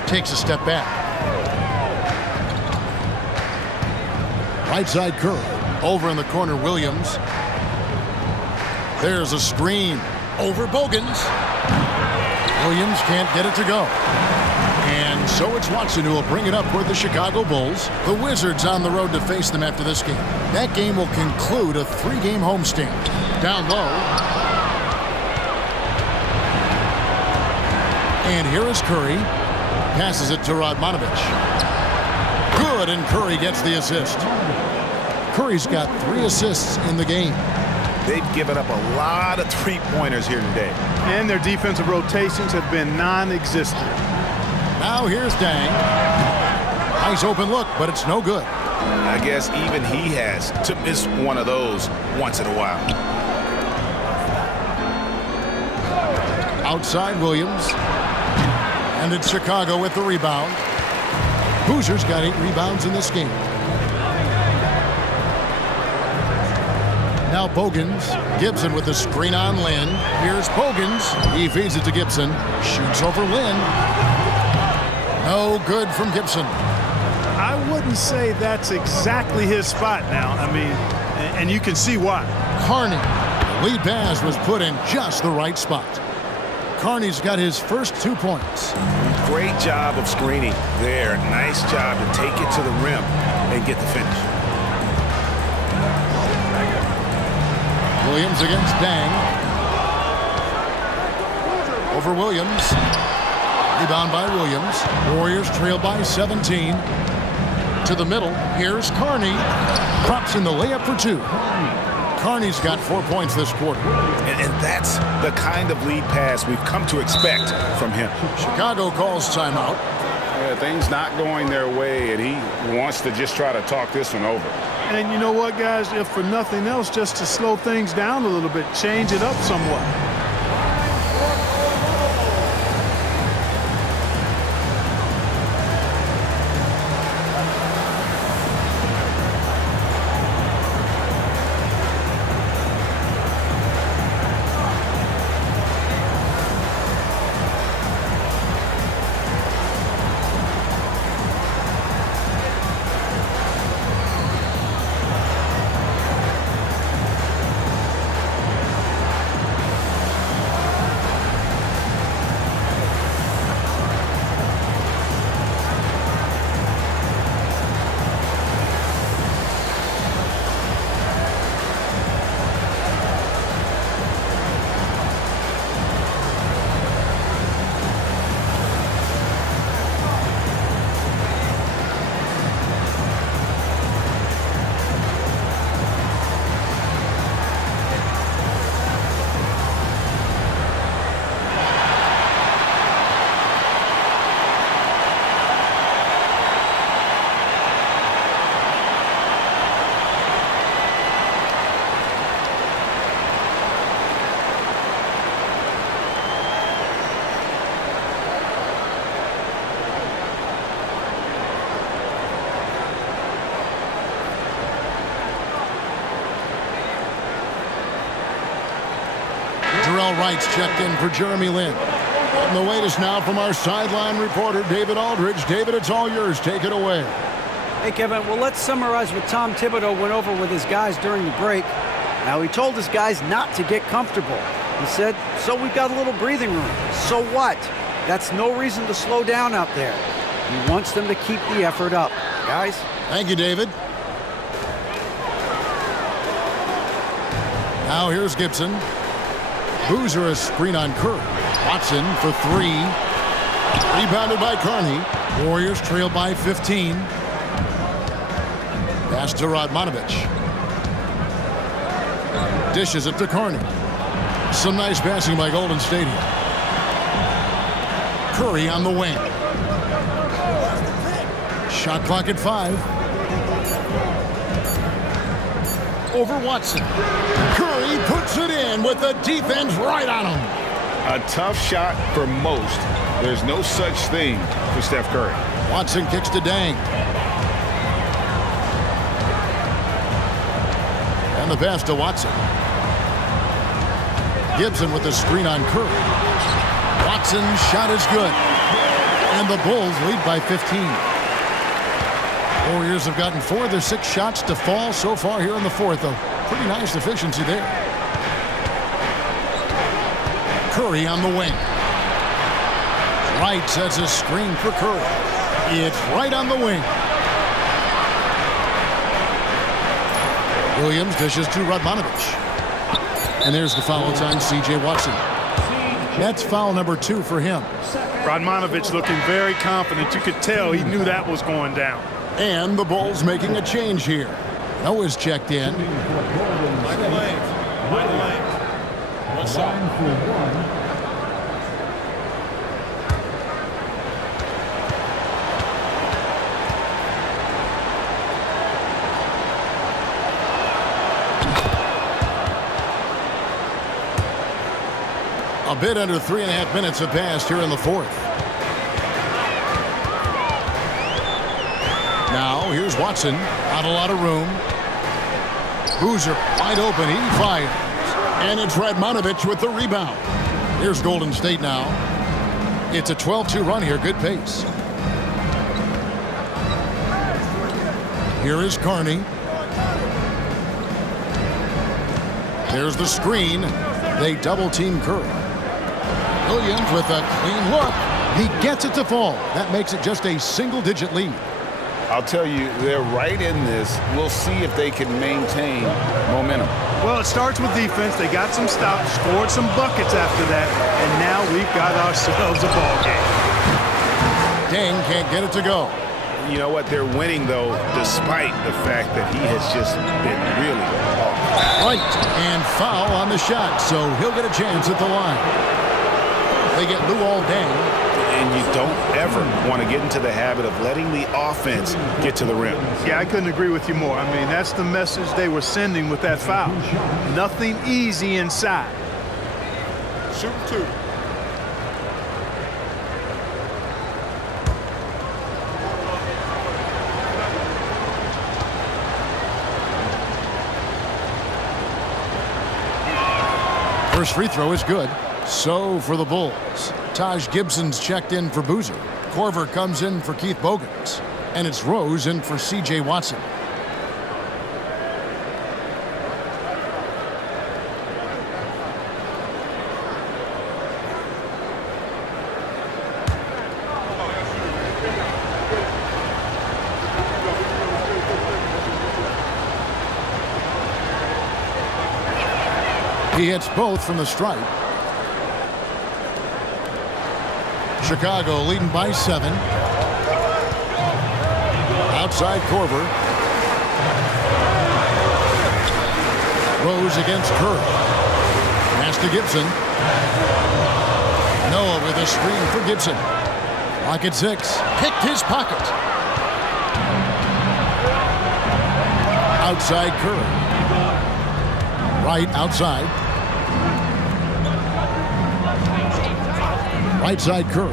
Takes a step back. Right side Curry. Over in the corner, Williams. There's a screen. Over Bogans. Williams can't get it to go. And so it's Watson who will bring it up for the Chicago Bulls. The Wizards on the road to face them after this game. That game will conclude a 3-game homestand. Down low. And here is Curry. Passes it to Radmanovich. Good, and Curry gets the assist. Curry's got 3 assists in the game. They've given up a lot of 3-pointers here today. And their defensive rotations have been non-existent. Now here's Deng. Nice open look, but it's no good. I guess even he has to miss one of those once in a while. Outside Williams. And it's Chicago with the rebound. Boozer's got 8 rebounds in this game. Now Bogans. Gibson with the screen on Lynn. Here's Bogans. He feeds it to Gibson. Shoots over Lynn. No good from Gibson. I wouldn't say that's exactly his spot now. I mean, and you can see why. Carney. The lead pass was put in just the right spot. Carney's got his first 2 points. Great job of screening there. Nice job to take it to the rim and get the finish. Williams against Dang. Over Williams. Rebound by Williams. Warriors trail by 17. To the middle. Here's Carney. Drops in the layup for 2. Carney's got 4 points this quarter. And that's the kind of lead pass we've come to expect from him. Chicago calls timeout. Yeah, things not going their way, and he wants to just try to talk this one over. And you know what, guys? If for nothing else, just to slow things down a little bit, change it up somewhat. Wright's checked in for Jeremy Lin. And the wait is now from our sideline reporter, David Aldridge. David, it's all yours. Take it away. Hey, Kevin, well, let's summarize what Tom Thibodeau went over with his guys during the break. Now, he told his guys not to get comfortable. He said, so we've got a little breathing room. So what? That's no reason to slow down out there. He wants them to keep the effort up. Guys? Thank you, David. Now here's Gibson. Boozer a screen on Curry. Watson for 3. Rebounded by Carney. Warriors trail by 15. Pass to Radmanovic. Dishes it to Carney. Some nice passing by Golden State here. Curry on the wing. Shot clock at 5. Over Watson. Curry puts it in with the defense right on him. A tough shot for most. There's no such thing for Steph Curry. Watson kicks to Dang. And the pass to Watson. Gibson with the screen on Curry. Watson's shot is good. And the Bulls lead by 15. Warriors have gotten 4 of their 6 shots to fall so far here in the 4th. A pretty nice efficiency there. Curry on the wing. Wright sets a screen for Curry. It's right on the wing. Williams dishes to Radmanovic. And there's the foul. It's on C.J. Watson. That's foul number 2 for him. Radmanovic looking very confident. You could tell he knew that was going down. And the Bulls making a change here. Noah's checked in. Michael Lane. What's up? A bit under 3.5 minutes have passed here in the 4th. Now, here's Watson. Not a lot of room. Boozer wide open. He fires. And it's Radmanovich with the rebound. Here's Golden State now. It's a 12-2 run here. Good pace. Here is Carney. There's the screen. They double-team Curry. Williams with a clean look. He gets it to fall. That makes it just a single-digit lead. I'll tell you, they're right in this. We'll see if they can maintain momentum. Well, it starts with defense. They got some stops, scored some buckets after that, and now we've got ourselves a ball game. Dang can't get it to go. You know what? They're winning, though, despite the fact that he has just been really off. Right, and foul on the shot, so he'll get a chance at the line. They get Luol Deng. And you don't ever want to get into the habit of letting the offense get to the rim. Yeah, I couldn't agree with you more. I mean, that's the message they were sending with that foul. Nothing easy inside. Shoot two. First free throw is good. So for the Bulls, Taj Gibson's checked in for Boozer. Korver comes in for Keith Bogans. And it's Rose in for C.J. Watson. He hits both from the stripe. Chicago leading by 7. Outside Korver. Rose against Curry. Pass to Gibson. Noah with a screen for Gibson. Pocket 6. Picked his pocket. Outside Curry. Right outside. Right side Curry.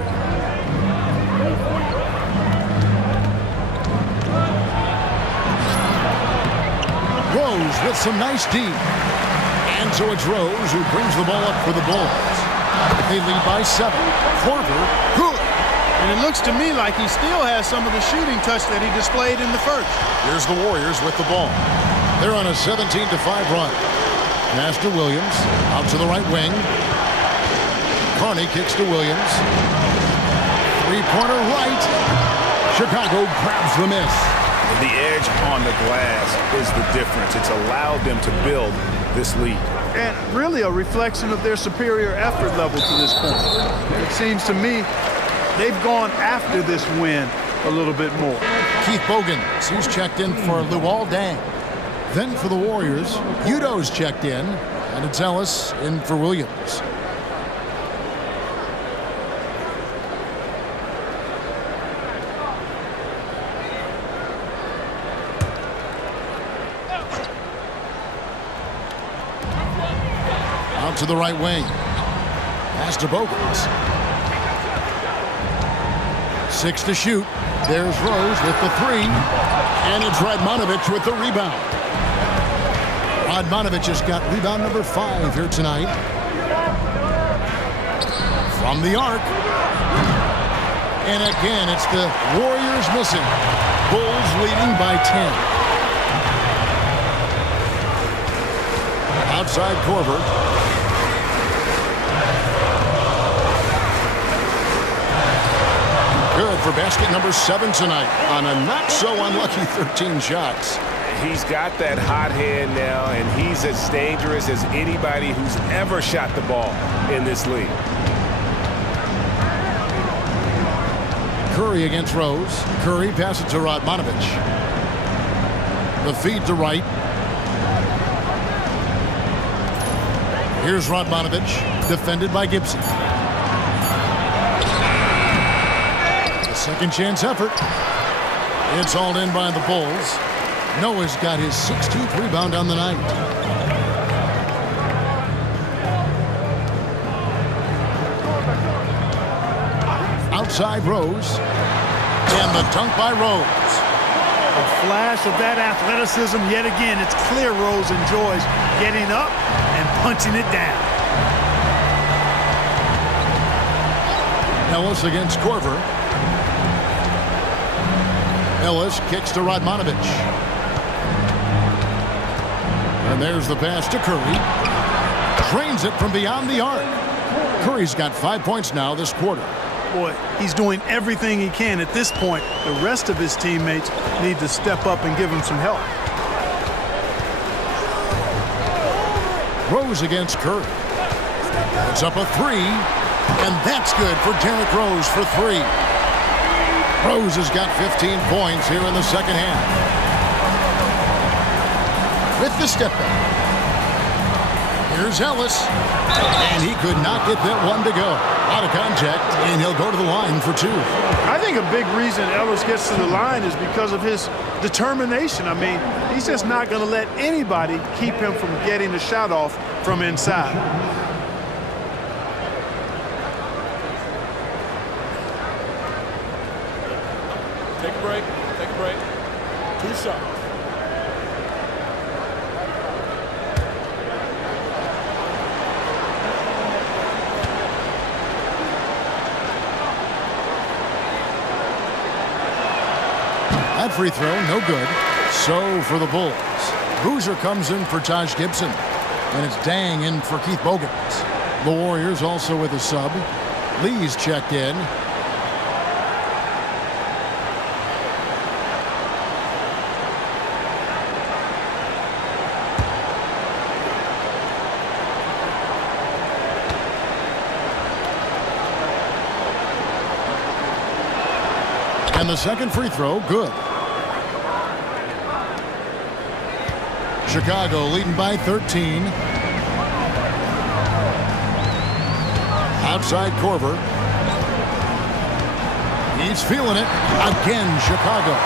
Rose with some nice D. And so it's Rose who brings the ball up for the Bulls. They lead by 7. Korver, good. And it looks to me like he still has some of the shooting touch that he displayed in the first. Here's the Warriors with the ball. They're on a 17-5 run. Pass to Williams. Out to the right wing. Carney kicks to Williams. Three-pointer right. Chicago grabs the miss. The edge on the glass is the difference. It's allowed them to build this lead. And really a reflection of their superior effort level to this point. It seems to me they've gone after this win a little bit more. Keith Bogans, he's checked in for Luol Deng. Then for the Warriors, Udo's checked in, and it's Ellis in for Williams. Out to the right wing. Pass to Bogans. 6 to shoot. There's Rose with the 3. And it's Radmanovich with the rebound. Radmanovich has got rebound number 5 here tonight. From the arc. And again, it's the Warriors missing. Bulls leading by 10. Outside Korver. Good for basket number 7 tonight on a not-so-unlucky 13 shots. He's got that hot hand now, and he's as dangerous as anybody who's ever shot the ball in this league. Curry against Rose. Curry passes to Radmanovich. The feed to right. Here's Radmanovich, defended by Gibson. Second chance effort. It's hauled in by the Bulls. Noah's got his 16th rebound on the night. Outside Rose. And the dunk by Rose. A flash of that athleticism yet again. It's clear Rose enjoys getting up and punching it down. Ellis against Korver. Ellis kicks to Radmanovich. And there's the pass to Curry. Drains it from beyond the arc. Curry's got 5 points now this quarter. Boy, he's doing everything he can at this point. The rest of his teammates need to step up and give him some help. Rose against Curry. It's up a three, and that's good for Derrick Rose for three. Rose has got 15 points here in the second half. With the step back. Here's Ellis, and he could not get that one to go. Out of contact, and he'll go to the line for two. I think a big reason Ellis gets to the line is because of his determination. I mean, he's just not going to let anybody keep him from getting a shot off from inside. Take a break. Take a break. 2 shots. That free throw, no good. So for the Bulls. Boozer comes in for Taj Gibson. And it's Dang in for Keith Bogans. The Warriors also with a sub. Lee's checked in. And the second free throw, good. Chicago leading by 13. Outside Korver. He's feeling it. Again, Chicago.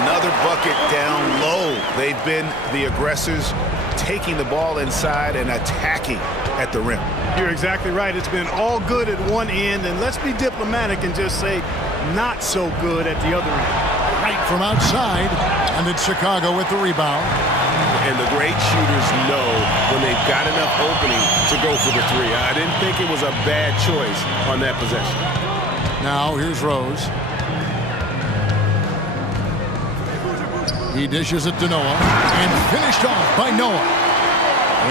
Another bucket down low. They've been the aggressors, taking the ball inside and attacking at the rim. You're exactly right. It's been all good at one end, and let's be diplomatic and just say not so good at the other end. Right from outside, and it's Chicago with the rebound. And the great shooters know when they've got enough opening to go for the three. I didn't think it was a bad choice on that possession. Now here's Rose. He dishes it to Noah, and finished off by Noah.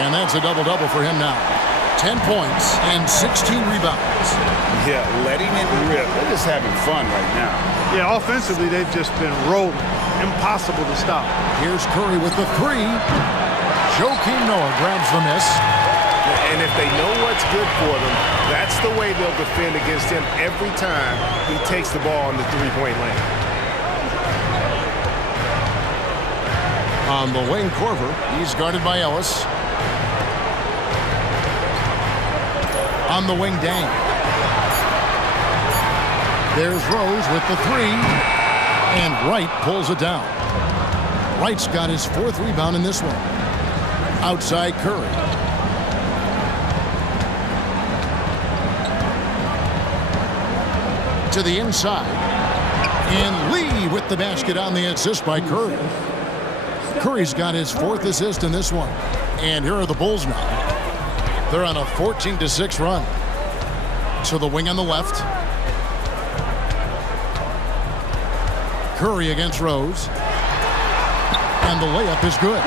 And that's a double-double for him now. 10 points and 16 rebounds. Yeah, letting it rip. They're just having fun right now. Yeah, offensively, they've just been rolling. Impossible to stop. Here's Curry with the three. Joakim Noah grabs the miss. And if they know what's good for them, that's the way they'll defend against him every time he takes the ball in the three-point lane. On the wing, Korver. He's guarded by Ellis. On the wing, Dang. There's Rose with the three. And Wright pulls it down. Wright's got his fourth rebound in this one. Outside Curry. To the inside. And Lee with the basket on the assist by Curry. Curry's got his fourth assist in this one. And here are the Bulls now. They're on a 14-6 run. To the wing on the left. Curry against Rose. And the layup is good.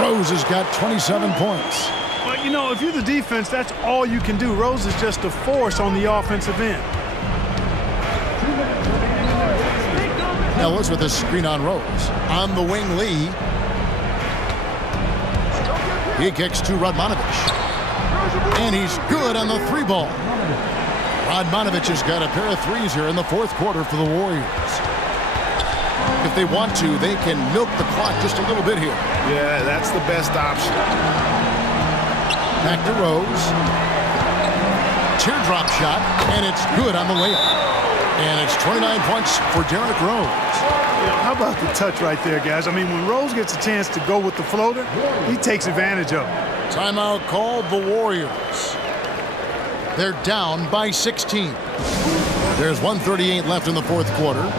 Rose has got 27 points. Well, you know, if you're the defense, that's all you can do. Rose is just a force on the offensive end. Ellis with a screen on Rose. On the wing, Lee. He kicks to Radmanovich. And he's good on the three ball. Radmanovich has got a pair of threes here in the fourth quarter for the Warriors. If they want to, they can milk the clock just a little bit here. Yeah, that's the best option. Back to Rose. Teardrop shot, and it's good on the layup. And it's 29 points for Derrick Rose. Yeah, how about the touch right there, guys? I mean, when Rose gets a chance to go with the floater, he takes advantage of it. Timeout called the Warriors. They're down by 16. There's 1:38 left in the fourth quarter.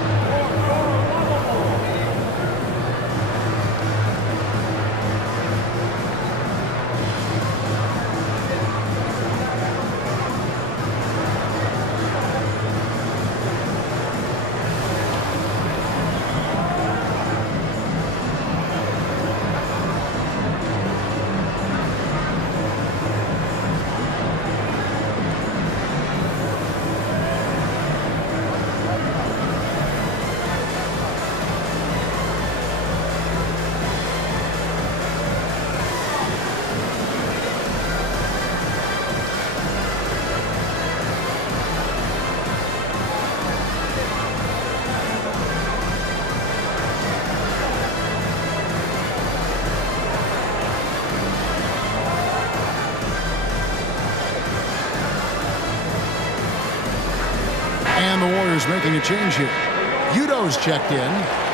is making a change here. Udo's checked in.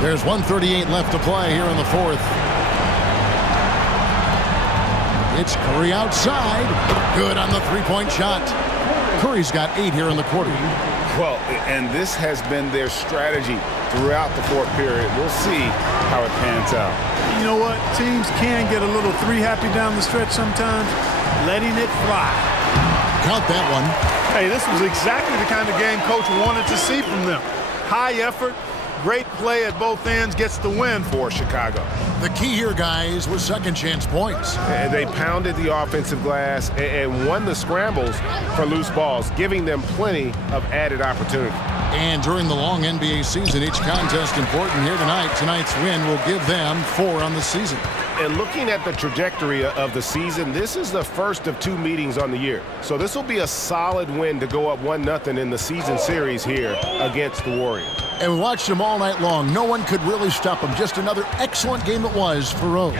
There's 1:38 left to play here in the fourth. It's Curry outside. Good on the three-point shot. Curry's got 8 here in the quarter. Well, and this has been their strategy throughout the fourth period. We'll see how it pans out. You know what? Teams can get a little three-happy down the stretch sometimes, letting it fly. Count that one. Hey, this was exactly the kind of game Coach wanted to see from them. High effort. Great play at both ends gets the win for Chicago. The key here, guys, was second chance points. And they pounded the offensive glass and won the scrambles for loose balls, giving them plenty of added opportunity. And during the long NBA season, each contest important here tonight. Tonight's win will give them 4 on the season. And looking at the trajectory of the season, this is the first of 2 meetings on the year. So this will be a solid win to go up 1-0 in the season series here against the Warriors. And we watched him all night long. No one could really stop him. Just another excellent game it was for Rose.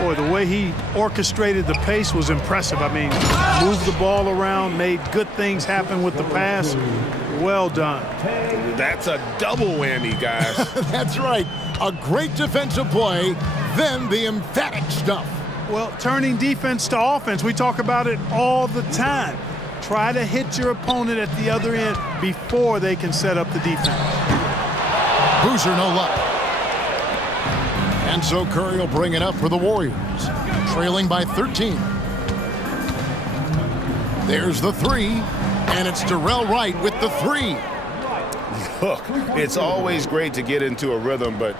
Boy, the way he orchestrated the pace was impressive. I mean, moved the ball around, made good things happen with the pass. Well done. That's a double whammy, guys. That's right. A great defensive play, then the emphatic stuff. Well, turning defense to offense, we talk about it all the time. Try to hit your opponent at the other end before they can set up the defense. Boozer, no luck. And so Curry will bring it up for the Warriors, trailing by 13. There's the 3, and it's Darrell Wright with the 3. Look, it's always great to get into a rhythm, but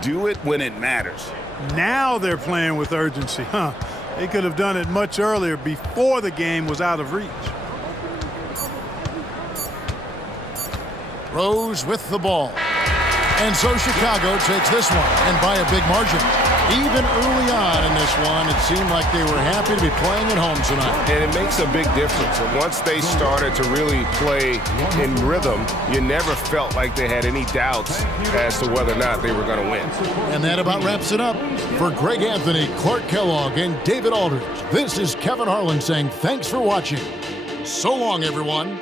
do it when it matters. Now they're playing with urgency, huh? They could have done it much earlier before the game was out of reach. Rose with the ball. And so Chicago takes this one, and by a big margin. Even early on in this one, it seemed like they were happy to be playing at home tonight. And it makes a big difference. And once they started to really play in rhythm, you never felt like they had any doubts as to whether or not they were going to win. And that about wraps it up. For Greg Anthony, Clark Kellogg, and David Aldridge, this is Kevin Harlan saying thanks for watching. So long, everyone.